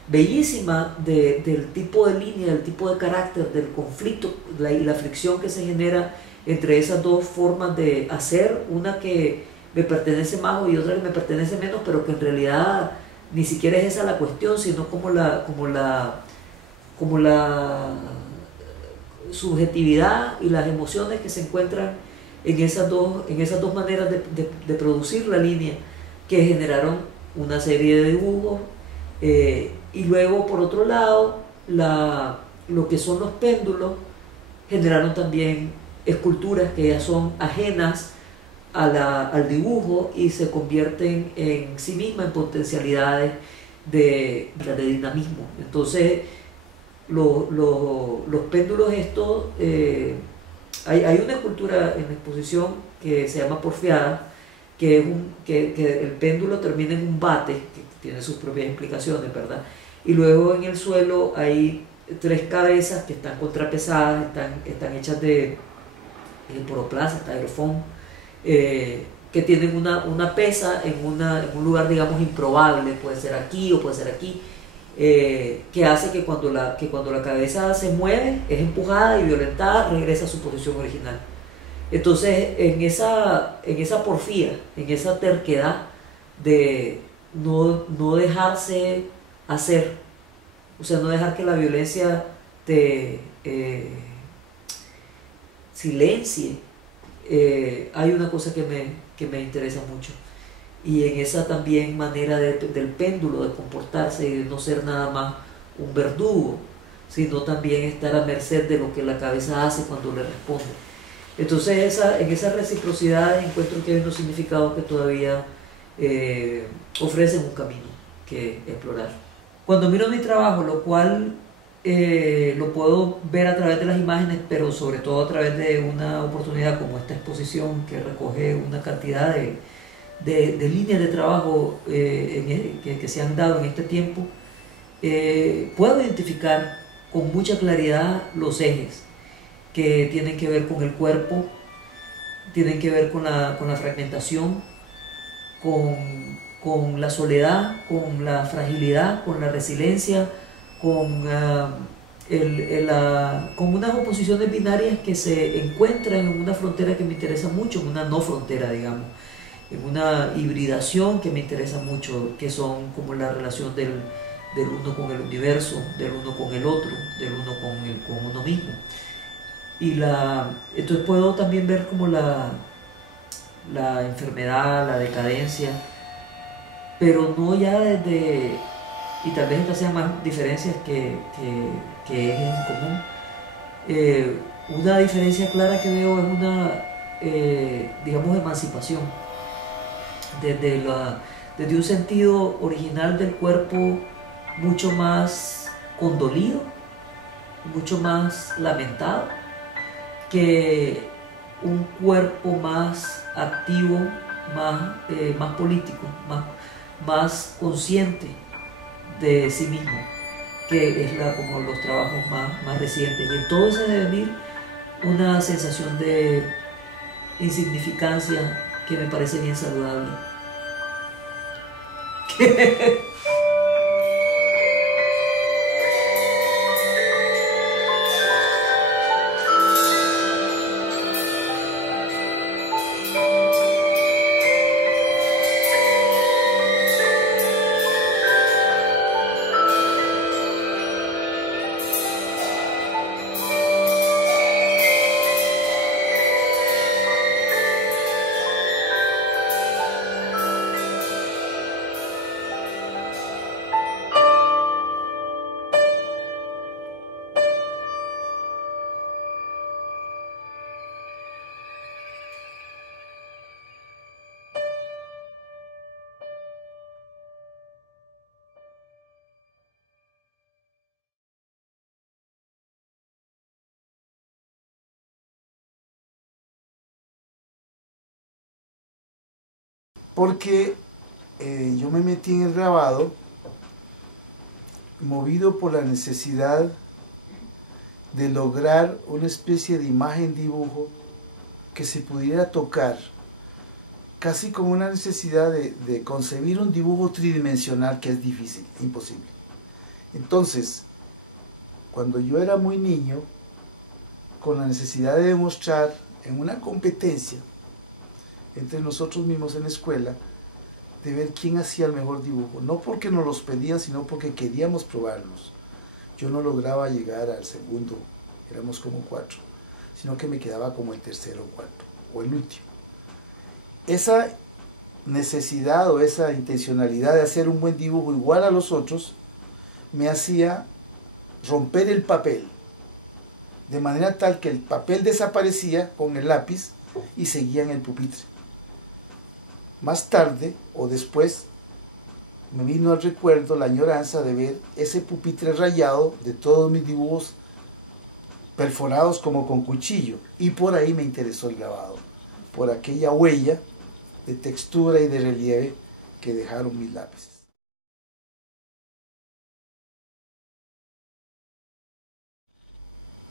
bellísima del tipo de línea, del tipo de carácter, del conflicto y la fricción que se genera entre esas dos formas de hacer, una que me pertenece más y otra que me pertenece menos, pero que en realidad ni siquiera es esa la cuestión, sino como la subjetividad y las emociones que se encuentran en esas dos maneras de producir la línea, que generaron una serie de dibujos. Y luego, por otro lado, lo que son los péndulos generaron también esculturas que ya son ajenas al dibujo y se convierten en sí mismas en potencialidades de dinamismo. Entonces, los péndulos estos, hay una escultura en la exposición que se llama Porfiada, que el péndulo termina en un bate, que tiene sus propias implicaciones, ¿verdad? Y luego en el suelo hay tres cabezas que están contrapesadas, están hechas de poroplasta, styrofoam, que tienen una pesa en un lugar, digamos, improbable, puede ser aquí o puede ser aquí, que hace que cuando la cabeza se mueve, es empujada y violentada, regresa a su posición original. Entonces, en esa porfía, en esa terquedad de no dejarse hacer, o sea, no dejar que la violencia te silencie, hay una cosa que me interesa mucho. Y en esa también manera del péndulo de comportarse y de no ser nada más un verdugo, sino también estar a merced de lo que la cabeza hace cuando le responde. Entonces en esa reciprocidad encuentro que hay unos significados que todavía ofrecen un camino que explorar. Cuando miro mi trabajo, lo cual lo puedo ver a través de las imágenes, pero sobre todo a través de una oportunidad como esta exposición que recoge una cantidad de líneas de trabajo que se han dado en este tiempo, puedo identificar con mucha claridad los ejes que tienen que ver con el cuerpo, tienen que ver con la fragmentación, con la soledad, con la fragilidad, con la resiliencia, con unas oposiciones binarias que se encuentran en una frontera que me interesa mucho, en una no frontera, digamos, en una hibridación que me interesa mucho, que son como la relación del uno con el universo, del uno con el otro, del uno con uno mismo. Entonces puedo también ver como la enfermedad, la decadencia, pero no ya desde, y tal vez estas sean más diferencias que es en común. Eh, una diferencia clara que veo es digamos, emancipación, desde, desde un sentido original del cuerpo mucho más condolido, mucho más lamentado, que un cuerpo más activo, más político, más consciente de sí mismo, que es como los trabajos más recientes. Y en todo ese devenir, una sensación de insignificancia que me parece bien saludable. Porque yo me metí en el grabado movido por la necesidad de lograr una especie de imagen dibujo que se pudiera tocar, casi como una necesidad de concebir un dibujo tridimensional que es difícil, imposible. Entonces, cuando yo era muy niño, con la necesidad de demostrar en una competencia entre nosotros mismos en la escuela, de ver quién hacía el mejor dibujo, no porque nos los pedían, sino porque queríamos probarlos. Yo no lograba llegar al segundo, éramos como 4, sino que me quedaba como el tercero o cuarto, o el último. Esa necesidad o esa intencionalidad de hacer un buen dibujo igual a los otros, me hacía romper el papel, de manera tal que el papel desaparecía con el lápiz y seguía en el pupitre. Más tarde o después me vino al recuerdo la añoranza de ver ese pupitre rayado de todos mis dibujos perforados como con cuchillo, y por ahí me interesó el grabado, por aquella huella de textura y de relieve que dejaron mis lápices.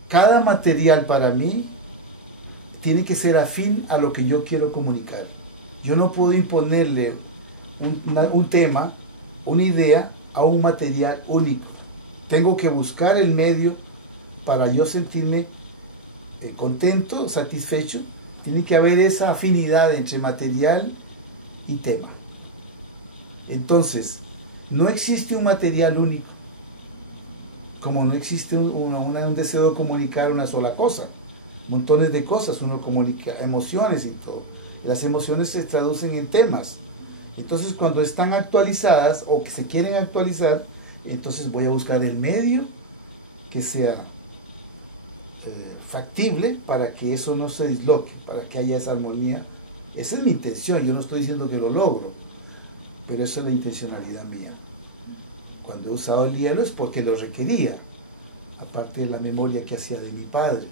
Cada material para mí tiene que ser afín a lo que yo quiero comunicar. Yo no puedo imponerle un tema, una idea a un material único. Tengo que buscar el medio para yo sentirme contento, satisfecho. Tiene que haber esa afinidad entre material y tema. Entonces, no existe un material único, como no existe un deseo de comunicar una sola cosa. Montones de cosas, uno comunica emociones y todo. Las emociones se traducen en temas. Entonces, cuando están actualizadas o que se quieren actualizar, entonces voy a buscar el medio que sea factible para que eso no se disloque, para que haya esa armonía. Esa es mi intención, yo no estoy diciendo que lo logro, pero esa es la intencionalidad mía. Cuando he usado el hielo es porque lo requería, aparte de la memoria que hacía de mi padre,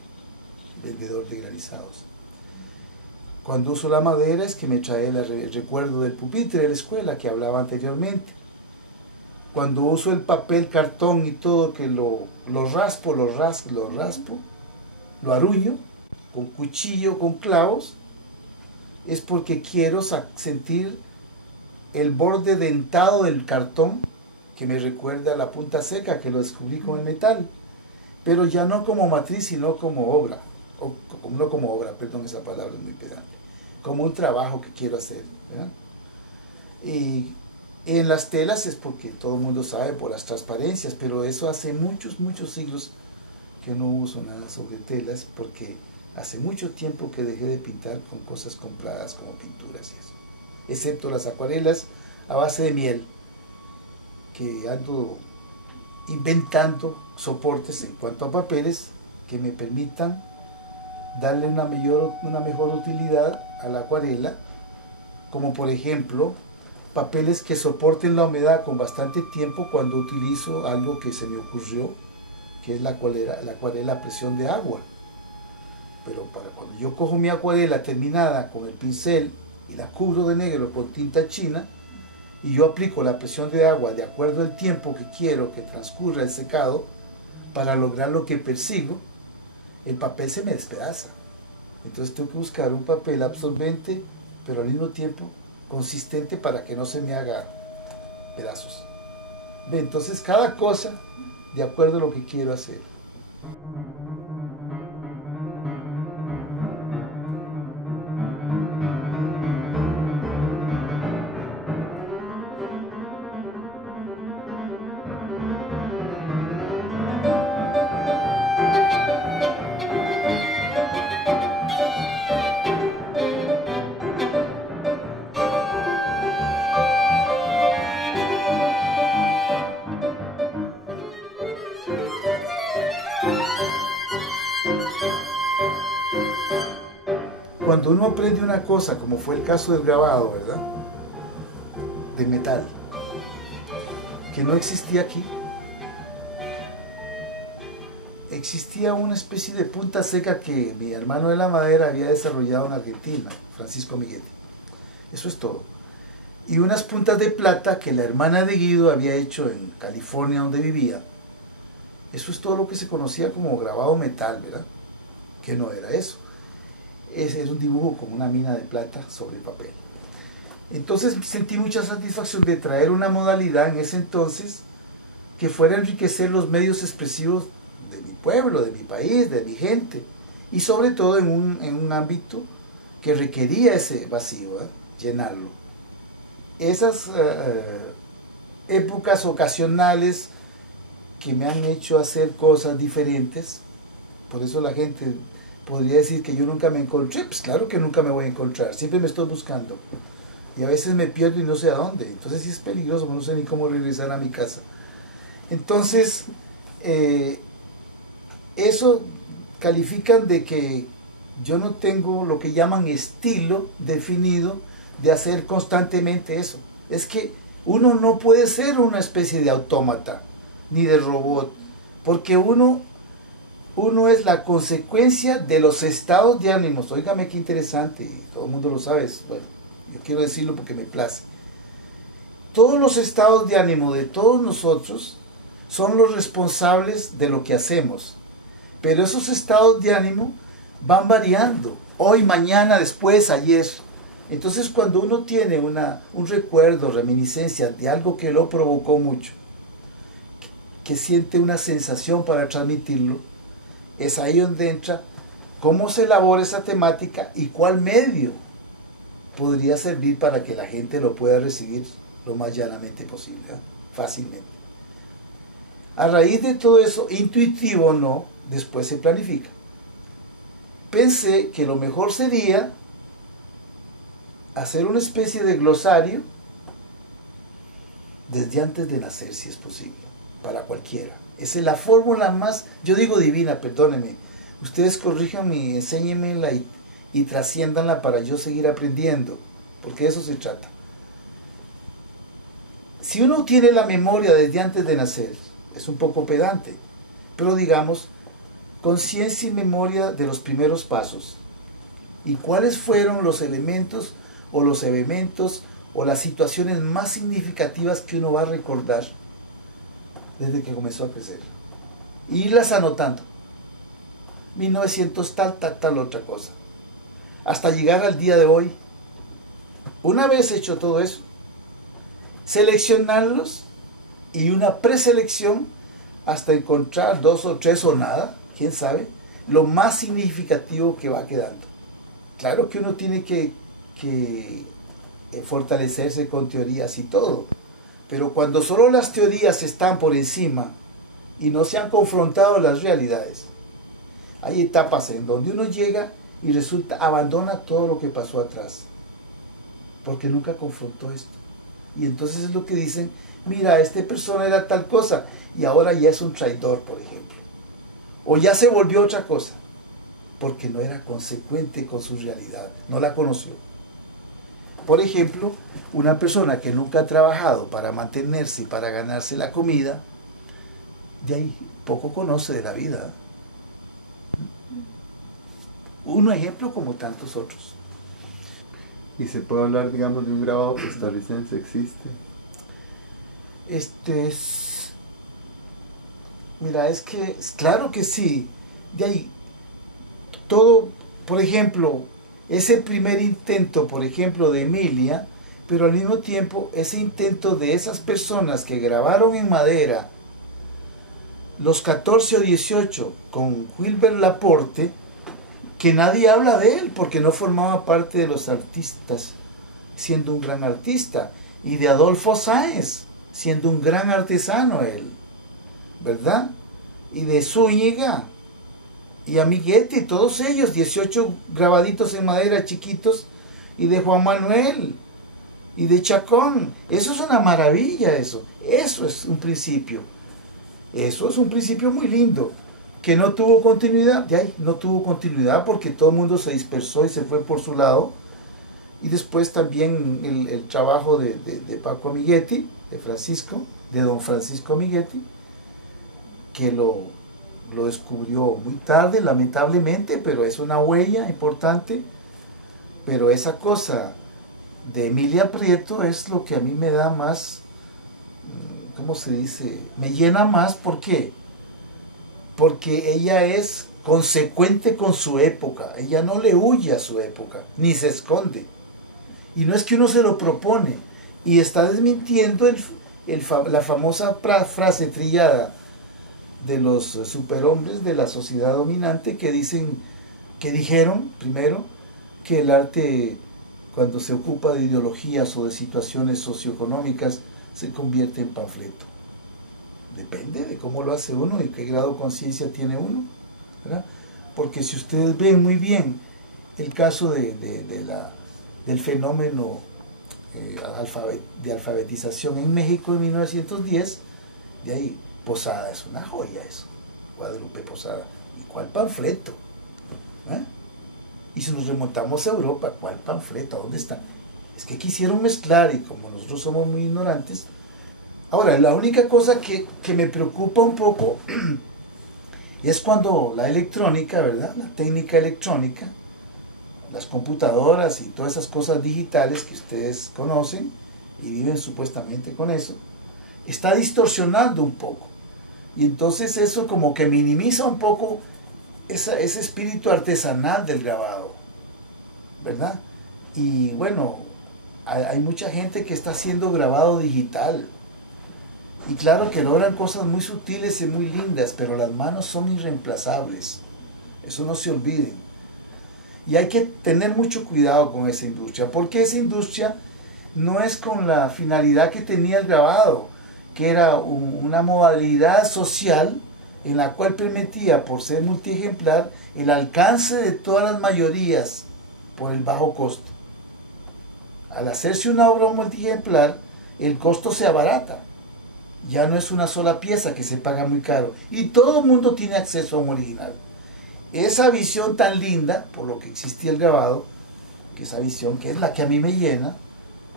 vendedor de granizados. Cuando uso la madera es que me trae el recuerdo del pupitre de la escuela que hablaba anteriormente. Cuando uso el papel, cartón y todo, que lo raspo, lo raspo, lo aruño con cuchillo, con clavos, es porque quiero sentir el borde dentado del cartón que me recuerda a la punta seca que lo descubrí con el metal, pero ya no como matriz, sino como obra, no como obra, perdón, esa palabra es muy pedante, como un trabajo que quiero hacer, ¿verdad? Y en las telas es porque todo el mundo sabe por las transparencias, pero eso hace muchos siglos que no uso nada sobre telas porque hace mucho tiempo que dejé de pintar con cosas compradas como pinturas y eso, excepto las acuarelas a base de miel, que ando inventando soportes en cuanto a papeles que me permitan darle una mejor utilidad a la acuarela, como por ejemplo papeles que soporten la humedad con bastante tiempo cuando utilizo algo que se me ocurrió, que es la acuarela a presión de agua. Pero para cuando yo cojo mi acuarela terminada con el pincel y la cubro de negro con tinta china y yo aplico la presión de agua de acuerdo al tiempo que quiero que transcurra el secado para lograr lo que persigo, el papel se me despedaza. Entonces tengo que buscar un papel absorbente pero al mismo tiempo consistente para que no se me haga pedazos. Entonces cada cosa de acuerdo a lo que quiero hacer. Cuando uno aprende una cosa, como fue el caso del grabado, ¿verdad? De metal, que no existía aquí, existía una especie de punta seca que mi hermano de la madera había desarrollado en Argentina, Francisco Miguetti. Eso es todo. Y unas puntas de plata que la hermana de Guido había hecho en California, donde vivía. Eso es todo lo que se conocía como grabado metal, ¿verdad? Que no era eso. Ese es un dibujo con una mina de plata sobre papel. Entonces sentí mucha satisfacción de traer una modalidad en ese entonces que fuera a enriquecer los medios expresivos de mi pueblo, de mi país, de mi gente, y sobre todo en un ámbito que requería ese vacío, llenarlo. Esas épocas ocasionales que me han hecho hacer cosas diferentes, por eso la gente podría decir que yo nunca me encontré. Pues claro que nunca me voy a encontrar, siempre me estoy buscando. Y a veces me pierdo y no sé a dónde. Entonces sí es peligroso, no sé ni cómo regresar a mi casa. Entonces, eso califican de que yo no tengo lo que llaman estilo definido de hacer constantemente eso. Es que uno no puede ser una especie de autómata, ni de robot, porque uno es la consecuencia de los estados de ánimos. Óigame qué interesante, y todo el mundo lo sabe, bueno, yo quiero decirlo porque me place. Todos los estados de ánimo de todos nosotros son los responsables de lo que hacemos, pero esos estados de ánimo van variando, hoy, mañana, después, ayer. Entonces cuando uno tiene un recuerdo, reminiscencia de algo que lo provocó mucho, que siente una sensación para transmitirlo, es ahí donde entra cómo se elabora esa temática y cuál medio podría servir para que la gente lo pueda recibir lo más llanamente posible, fácilmente. A raíz de todo eso, intuitivo o no, después se planifica. Pensé que lo mejor sería hacer una especie de glosario desde antes de nacer, si es posible, para cualquiera. Esa es la fórmula más, yo digo divina, perdónenme. Ustedes corríjanme y enséñenmela y trasciéndanla para yo seguir aprendiendo, porque de eso se trata. Si uno tiene la memoria desde antes de nacer, es un poco pedante, pero digamos, conciencia y memoria de los primeros pasos. ¿Y cuáles fueron los elementos o los eventos o las situaciones más significativas que uno va a recordar desde que comenzó a crecer? Y irlas anotando. 1900 tal, otra cosa. Hasta llegar al día de hoy. Una vez hecho todo eso, seleccionarlos y una preselección hasta encontrar 2 o 3 o nada, quién sabe, lo más significativo que va quedando. Claro que uno tiene que fortalecerse con teorías y todo, pero cuando solo las teorías están por encima y no se han confrontado las realidades. Hay etapas en donde uno llega y abandona todo lo que pasó atrás, porque nunca confrontó esto. Y entonces es lo que dicen, mira, esta persona era tal cosa y ahora ya es un traidor, por ejemplo. O ya se volvió otra cosa, porque no era consecuente con su realidad, no la conoció. Por ejemplo, una persona que nunca ha trabajado para mantenerse y para ganarse la comida, de ahí poco conoce de la vida. Un ejemplo como tantos otros. ¿Y se puede hablar, digamos, de un grabado costarricense? ¿Existe? Mira, claro que sí. De ahí, todo, por ejemplo, ese primer intento, por ejemplo, de Emilia, pero al mismo tiempo ese intento de esas personas que grabaron en madera los 14 o 18 con Wilber Laporte, que nadie habla de él porque no formaba parte de los artistas, siendo un gran artista, y de Adolfo Sáenz, siendo un gran artesano él, ¿verdad? Y de Zúñiga, y Amiguetti, todos ellos, 18 grabaditos en madera chiquitos, y de Juan Manuel, y de Chacón. Eso es una maravilla, eso es un principio. Eso es un principio muy lindo, que no tuvo continuidad. De ahí no tuvo continuidad porque todo el mundo se dispersó y se fue por su lado. Y después también el trabajo de Paco Amiguetti, de don Francisco Amiguetti, que lo descubrió muy tarde, lamentablemente, pero es una huella importante. Pero esa cosa de Emilia Prieto es lo que a mí me da más, ¿cómo se dice? Me llena más. ¿Por qué? Porque ella es consecuente con su época. Ella no le huye a su época, ni se esconde. Y no es que uno se lo propone. Y está desmintiendo la famosa frase trillada de los superhombres de la sociedad dominante que dijeron, primero, que el arte, cuando se ocupa de ideologías o de situaciones socioeconómicas, se convierte en panfleto. Depende de cómo lo hace uno y qué grado de conciencia tiene uno, ¿verdad? Porque si ustedes ven muy bien el caso del fenómeno de alfabetización en México en 1910, de ahí Posada es una joya eso, Guadalupe Posada. ¿Y cuál panfleto? ¿Eh? Y si nos remontamos a Europa, ¿cuál panfleto? ¿Dónde está? Es que quisieron mezclar y como nosotros somos muy ignorantes. Ahora, la única cosa que me preocupa un poco es cuando la electrónica, ¿verdad? La técnica electrónica, las computadoras y todas esas cosas digitales que ustedes conocen y viven supuestamente con eso, está distorsionando un poco. Y entonces eso como que minimiza un poco ese espíritu artesanal del grabado, ¿verdad? Y bueno, hay mucha gente que está haciendo grabado digital. Y claro que logran cosas muy sutiles y muy lindas, pero las manos son irreemplazables. Eso no se olviden. Y hay que tener mucho cuidado con esa industria, porque esa industria no es con la finalidad que tenía el grabado, que era una modalidad social en la cual permitía, por ser multiejemplar, el alcance de todas las mayorías por el bajo costo. Al hacerse una obra multiejemplar, el costo se abarata. Ya no es una sola pieza que se paga muy caro. Y todo el mundo tiene acceso a un original. Esa visión tan linda, por lo que existía el grabado, que esa visión que es la que a mí me llena,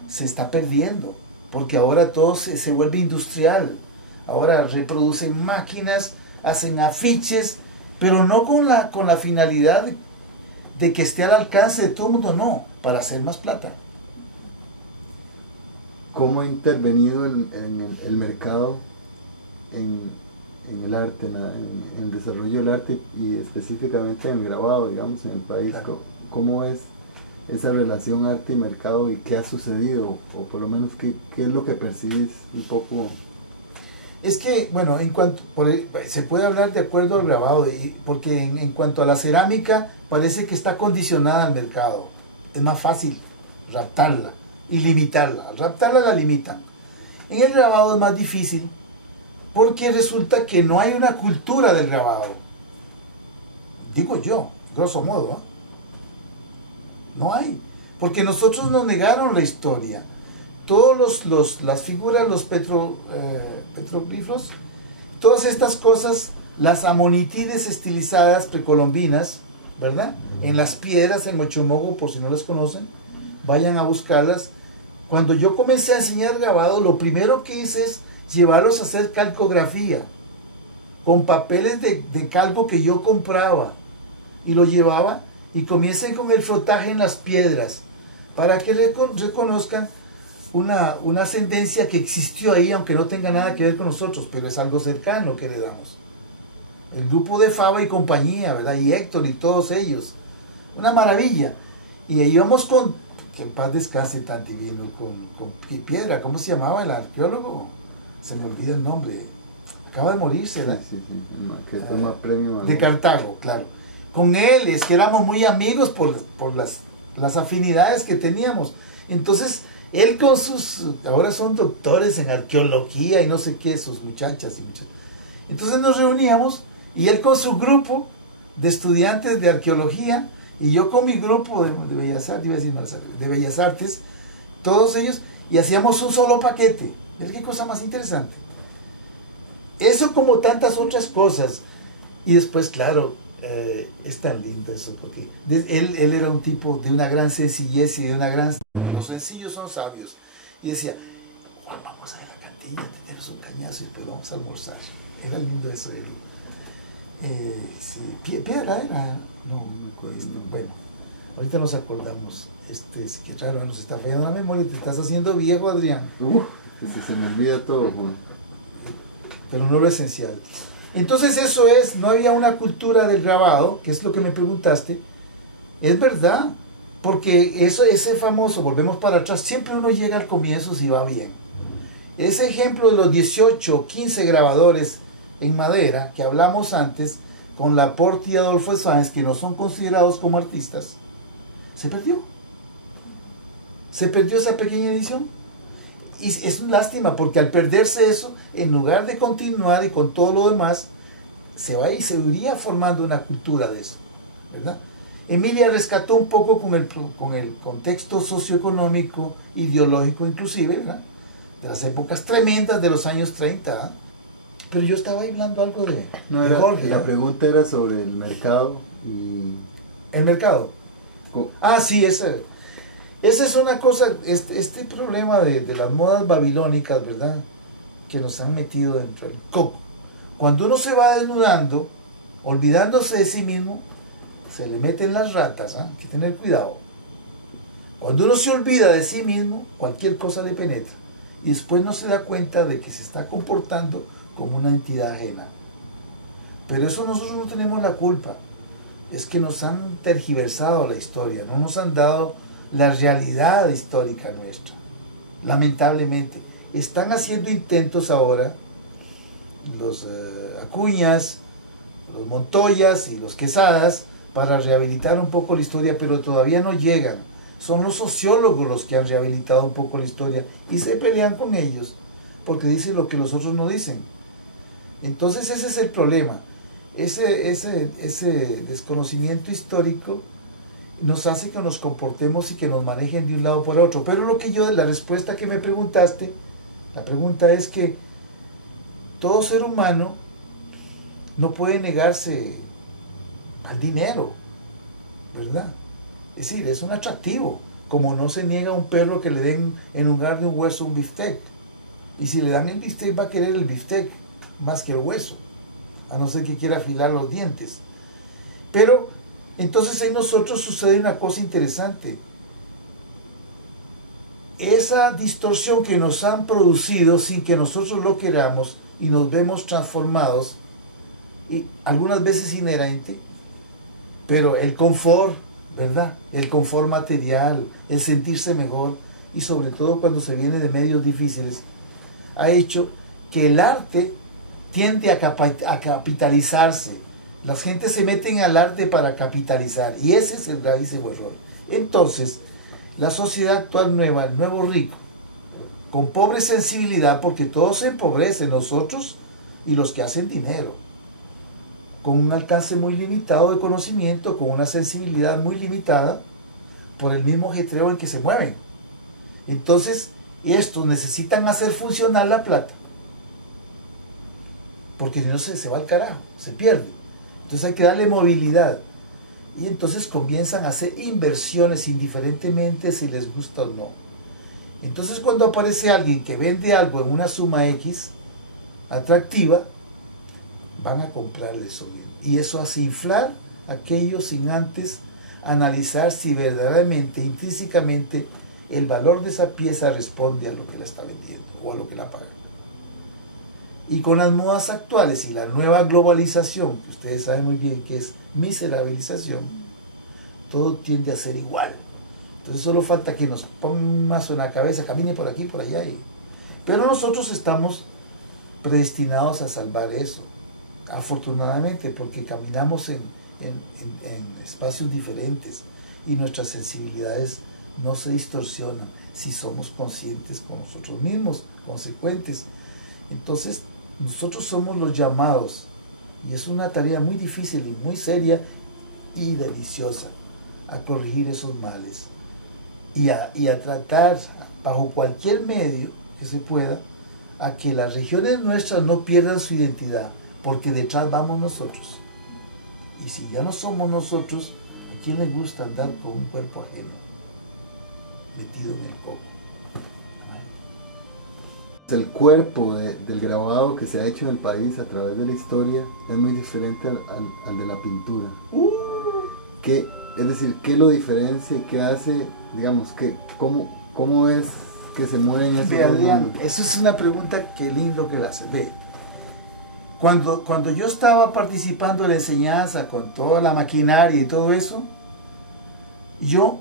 se está perdiendo. Porque ahora todo se vuelve industrial. Ahora reproducen máquinas, hacen afiches, pero no con la finalidad de que esté al alcance de todo el mundo, no, para hacer más plata. ¿Cómo ha intervenido el mercado en el arte, en el desarrollo del arte y específicamente en el grabado, digamos, en el país? Claro. ¿Cómo es esa relación arte y mercado y qué ha sucedido? O por lo menos, ¿qué es lo que percibís un poco? Es que, bueno, se puede hablar de acuerdo al grabado, porque en cuanto a la cerámica, parece que está condicionada al mercado. Es más fácil raptarla y limitarla. Al raptarla la limitan. En el grabado es más difícil Porque resulta que no hay una cultura del grabado. Digo yo, grosso modo, ¿eh? No hay. Porque nosotros nos negaron la historia. Todos las figuras, los petroglifos, todas estas cosas, las amonitides estilizadas precolombinas, ¿verdad? En las piedras, en Mochomogo, por si no las conocen, vayan a buscarlas. Cuando yo comencé a enseñar grabado, lo primero que hice es llevarlos a hacer calcografía, con papeles de calco que yo compraba, y lo llevaba, y comiencen con el frotaje en las piedras, para que reconozcan una ascendencia que existió ahí, aunque no tenga nada que ver con nosotros, pero es algo cercano que le damos. El grupo de Faba y compañía, ¿verdad? Y Héctor y todos ellos. Una maravilla. Y ahí íbamos con, que en paz descanse tan divino, con Piedra, ¿cómo se llamaba el arqueólogo? Se me olvida el nombre. Acaba de morirse, ¿verdad? Sí, que toma premio. De Cartago, claro. Con él, es que éramos muy amigos por las afinidades que teníamos. Entonces, él con ahora son doctores en arqueología y no sé qué, sus muchachas y muchachos. Entonces nos reuníamos y él con su grupo de estudiantes de arqueología y yo con mi grupo de Bellas Artes, iba a decir de Bellas Artes, todos ellos, y hacíamos un solo paquete. ¿Ves qué cosa más interesante? Eso como tantas otras cosas. Y después, claro, es tan lindo eso, porque él era un tipo de una gran sencillez y de una gran... Los sencillos son sabios. Y decía, Juan, vamos a ver la cantilla, tenemos un cañazo y después vamos a almorzar. Era lindo eso. Sí, Piedra era... No, me acuerdo. Bueno, ahorita nos acordamos. Qué raro, nos está fallando la memoria. Te estás haciendo viejo, Adrián. Se me olvida todo, Juan. Pero no lo esencial. Entonces eso es, no había una cultura del grabado, que es lo que me preguntaste. Es verdad, porque ese famoso, volvemos para atrás, siempre uno llega al comienzo si va bien. Ese ejemplo de los 18 o 15 grabadores en madera que hablamos antes, con Laporte y Adolfo Sáenz, que no son considerados como artistas, se perdió. Se perdió esa pequeña edición. Y es una lástima, porque al perderse eso, en lugar de continuar y con todo lo demás, se iría formando una cultura de eso, ¿verdad? Emilia rescató un poco con el contexto socioeconómico, ideológico inclusive, ¿verdad? De las épocas tremendas de los años 30, ¿eh? Pero yo estaba hablando algo de Jorge. La pregunta era sobre el mercado y... ¿El mercado? Sí, esa es una cosa, este problema de las modas babilónicas, ¿verdad? Que nos han metido dentro del coco. Cuando uno se va desnudando, olvidándose de sí mismo, se le meten las ratas, ¿eh? Hay que tener cuidado. Cuando uno se olvida de sí mismo, cualquier cosa le penetra. Y después no se da cuenta de que se está comportando como una entidad ajena. Pero eso nosotros no tenemos la culpa. Es que nos han tergiversado la historia, no nos han dado la realidad histórica nuestra. Lamentablemente. Están haciendo intentos ahora los Acuñas, los Montoyas y los Quesadas para rehabilitar un poco la historia, pero todavía no llegan. Son los sociólogos los que han rehabilitado un poco la historia y se pelean con ellos porque dicen lo que los otros no dicen. Entonces ese es el problema. Ese desconocimiento histórico nos hace que nos comportemos y que nos manejen de un lado por otro. Pero la respuesta que me preguntaste, la pregunta es que todo ser humano no puede negarse al dinero, ¿verdad? Es decir, es un atractivo, como no se niega a un perro que le den en lugar de un hueso un biftec. Y si le dan el biftec, va a querer el biftec más que el hueso, a no ser que quiera afilar los dientes. Pero entonces en nosotros sucede una cosa interesante. Esa distorsión que nos han producido sin que nosotros lo queramos y nos vemos transformados, y algunas veces inherente, pero el confort, ¿verdad? El confort material, el sentirse mejor, y sobre todo cuando se viene de medios difíciles, ha hecho que el arte tiende a capitalizarse. Las gentes se meten al arte para capitalizar, y ese es el gravísimo error. Entonces, la sociedad actual nueva, el nuevo rico, con pobre sensibilidad, porque todo se empobrece, nosotros y los que hacen dinero, con un alcance muy limitado de conocimiento, con una sensibilidad muy limitada, por el mismo ajetreo en que se mueven. Entonces, estos necesitan hacer funcionar la plata, porque si no se va al carajo, se pierde. Entonces hay que darle movilidad. Y entonces comienzan a hacer inversiones indiferentemente si les gusta o no. Entonces cuando aparece alguien que vende algo en una suma X atractiva, van a comprarle eso bien. Y eso hace inflar aquello sin antes analizar si verdaderamente, intrínsecamente, el valor de esa pieza responde a lo que la está vendiendo o a lo que la paga. Y con las modas actuales y la nueva globalización, que ustedes saben muy bien que es miserabilización, todo tiende a ser igual. Entonces solo falta que nos pongan un mazo en la cabeza, camine por aquí, por allá. Pero nosotros estamos predestinados a salvar eso, afortunadamente, porque caminamos en espacios diferentes y nuestras sensibilidades no se distorsionan si somos conscientes con nosotros mismos, consecuentes. Entonces, nosotros somos los llamados, y es una tarea muy difícil y muy seria y deliciosa, a corregir esos males y a tratar, bajo cualquier medio que se pueda, a que las regiones nuestras no pierdan su identidad, porque detrás vamos nosotros. Y si ya no somos nosotros, ¿a quién le gusta andar con un cuerpo ajeno metido en el coco? El cuerpo del grabado que se ha hecho en el país a través de la historia es muy diferente al de la pintura. Es decir, ¿qué lo diferencia y qué hace, digamos, cómo es que se mueven esos Ve, Adrián, mundos? eso es una pregunta que lindo que la hace. Ve, cuando yo estaba participando en la enseñanza con toda la maquinaria y todo eso, yo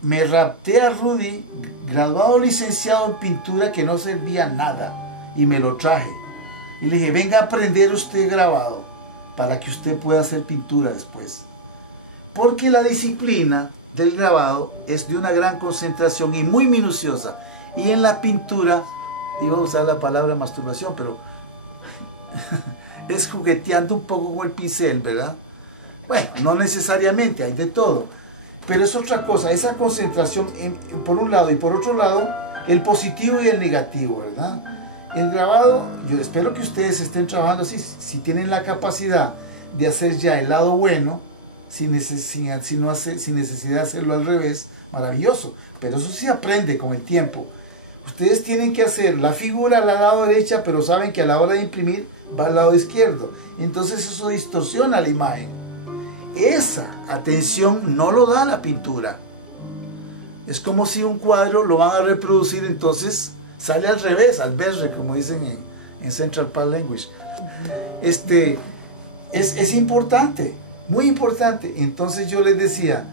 me rapté a Rudy, graduado licenciado en pintura, que no servía nada, y me lo traje. Y le dije, venga a aprender usted grabado, para que usted pueda hacer pintura después. Porque la disciplina del grabado es de una gran concentración y muy minuciosa. Y en la pintura, iba a usar la palabra masturbación, pero es jugueteando un poco con el pincel, ¿verdad? Bueno, no necesariamente, hay de todo. Pero es otra cosa, esa concentración por un lado y por otro lado, el positivo y el negativo, ¿verdad? El grabado, yo espero que ustedes estén trabajando así, si tienen la capacidad de hacer ya el lado bueno, sin necesidad de hacerlo al revés, maravilloso. Pero eso sí aprende con el tiempo. Ustedes tienen que hacer la figura al lado derecha, pero saben que a la hora de imprimir va al lado izquierdo. Entonces eso distorsiona la imagen. Esa atención no lo da la pintura. Es como si un cuadro lo van a reproducir, entonces sale al revés, al verre, como dicen en Central Park Language. Es importante, muy importante. Entonces yo les decía,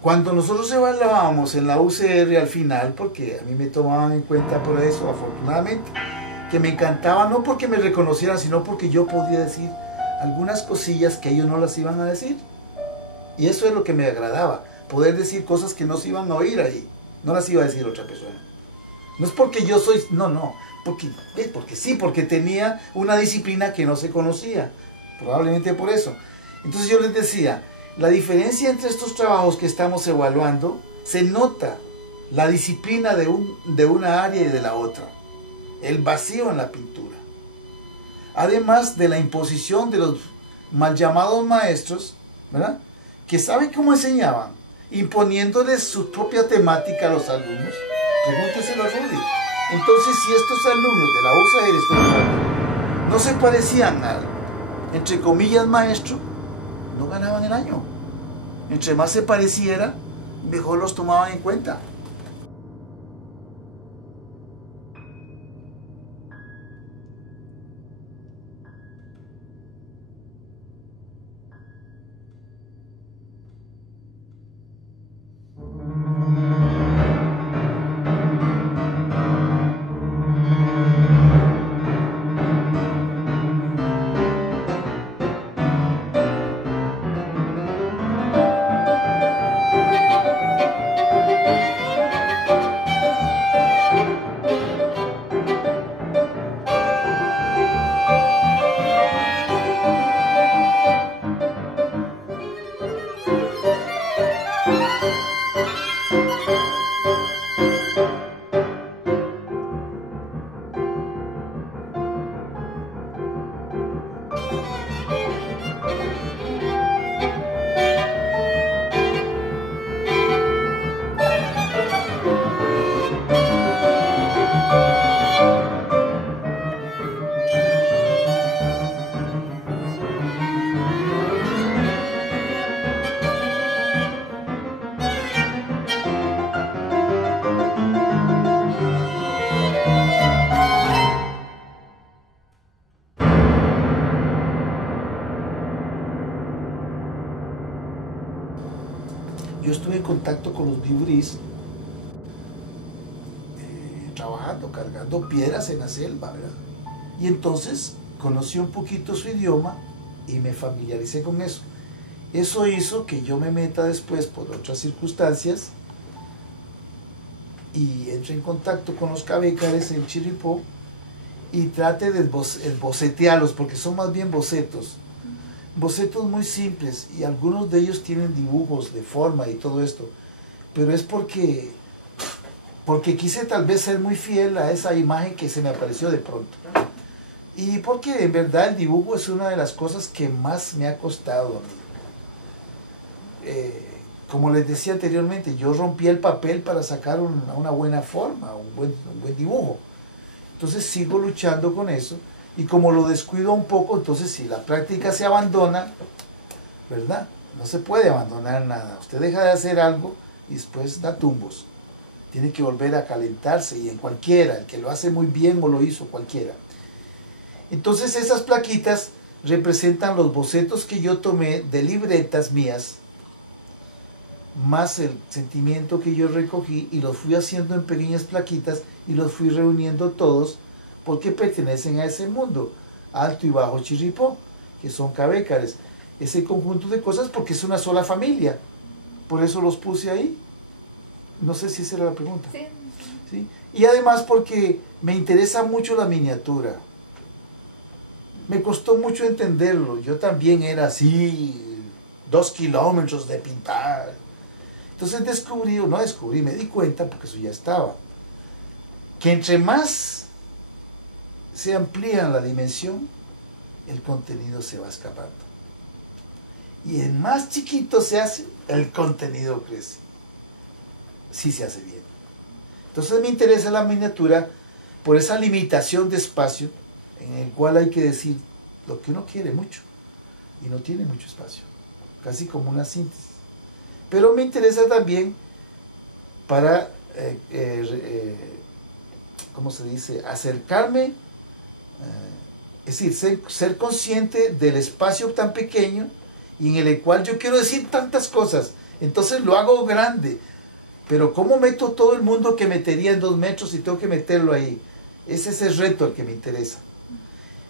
cuando nosotros evaluábamos en la UCR al final, porque a mí me tomaban en cuenta por eso, afortunadamente, que me encantaba, no porque me reconocieran, sino porque yo podía decir algunas cosillas que ellos no las iban a decir. Y eso es lo que me agradaba, poder decir cosas que no se iban a oír ahí, no las iba a decir otra persona. No es porque yo soy, no, porque sí, porque tenía una disciplina que no se conocía, probablemente por eso. Entonces yo les decía, la diferencia entre estos trabajos que estamos evaluando, se nota la disciplina de una área y de la otra, el vacío en la pintura. Además de la imposición de los mal llamados maestros, ¿verdad?, que saben cómo enseñaban, imponiéndoles su propia temática a los alumnos. Pregúnteselo a Rudy. Entonces, si estos alumnos de la UCR no se parecían al, entre comillas, maestro, no ganaban el año. Entre más se pareciera, mejor los tomaban en cuenta. yo estuve en contacto con los diurís, trabajando, cargando piedras en la selva, ¿verdad? Y entonces conocí un poquito su idioma y me familiaricé con eso. Eso hizo que yo me meta después, por otras circunstancias, y entre en contacto con los cabécares en Chirripó y trate de bocetearlos, porque son más bien bocetos muy simples, y algunos de ellos tienen dibujos de forma y todo esto, pero es porque quise tal vez ser muy fiel a esa imagen que se me apareció de pronto, y porque en verdad el dibujo es una de las cosas que más me ha costado a mí. Como les decía anteriormente, yo rompí el papel para sacar una buena forma, un buen dibujo. Entonces sigo luchando con eso, y como lo descuido un poco, entonces si la práctica se abandona, ¿verdad? No se puede abandonar nada. Usted deja de hacer algo y después da tumbos. Tiene que volver a calentarse, y en cualquiera, el que lo hace muy bien o lo hizo cualquiera. Entonces esas plaquitas representan los bocetos que yo tomé de libretas mías, más el sentimiento que yo recogí, y los fui haciendo en pequeñas plaquitas y los fui reuniendo todos porque pertenecen a ese mundo, Alto y Bajo Chirripó, que son cabécares. Ese conjunto de cosas, porque es una sola familia, por eso los puse ahí. No sé si esa era la pregunta. Sí. ¿Sí? Y además porque me interesa mucho la miniatura. Me costó mucho entenderlo. Yo también era así, 2 kilómetros de pintar. Entonces me di cuenta, porque eso ya estaba, que entre más se amplía la dimensión, el contenido se va escapando. Y en más chiquito se hace, el contenido crece. Si se hace bien. Entonces me interesa la miniatura por esa limitación de espacio, en el cual hay que decir lo que uno quiere mucho, y no tiene mucho espacio, casi como una síntesis. Pero me interesa también para, ¿cómo se dice?, acercarme, es decir, ser consciente del espacio tan pequeño, y en el cual yo quiero decir tantas cosas. Entonces lo hago grande. Pero ¿cómo meto todo el mundo que metería en 2 metros y tengo que meterlo ahí? Ese es el reto el que me interesa.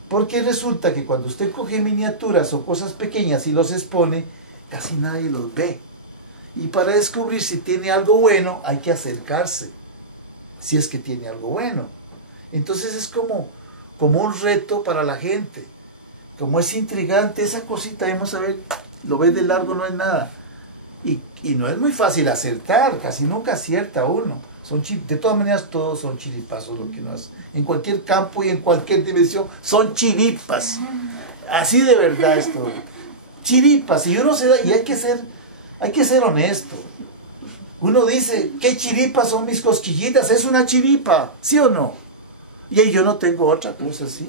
Porque resulta que cuando usted coge miniaturas o cosas pequeñas y los expone, casi nadie los ve. Y para descubrir si tiene algo bueno, hay que acercarse, si es que tiene algo bueno. Entonces es como un reto para la gente. Como es intrigante esa cosita, vamos a ver, lo ves de largo, no es nada. Y no es muy fácil acertar, casi nunca acierta uno. De todas maneras, todos son chiripazos lo que uno hace. En cualquier campo y en cualquier dimensión, son chiripas. Así de verdad es todo. Chiripas, y uno se da, y hay que ser honesto. Uno dice, ¿qué chiripas son mis cosquillitas? Es una chiripa, ¿sí o no? Y ahí yo no tengo otra cosa así.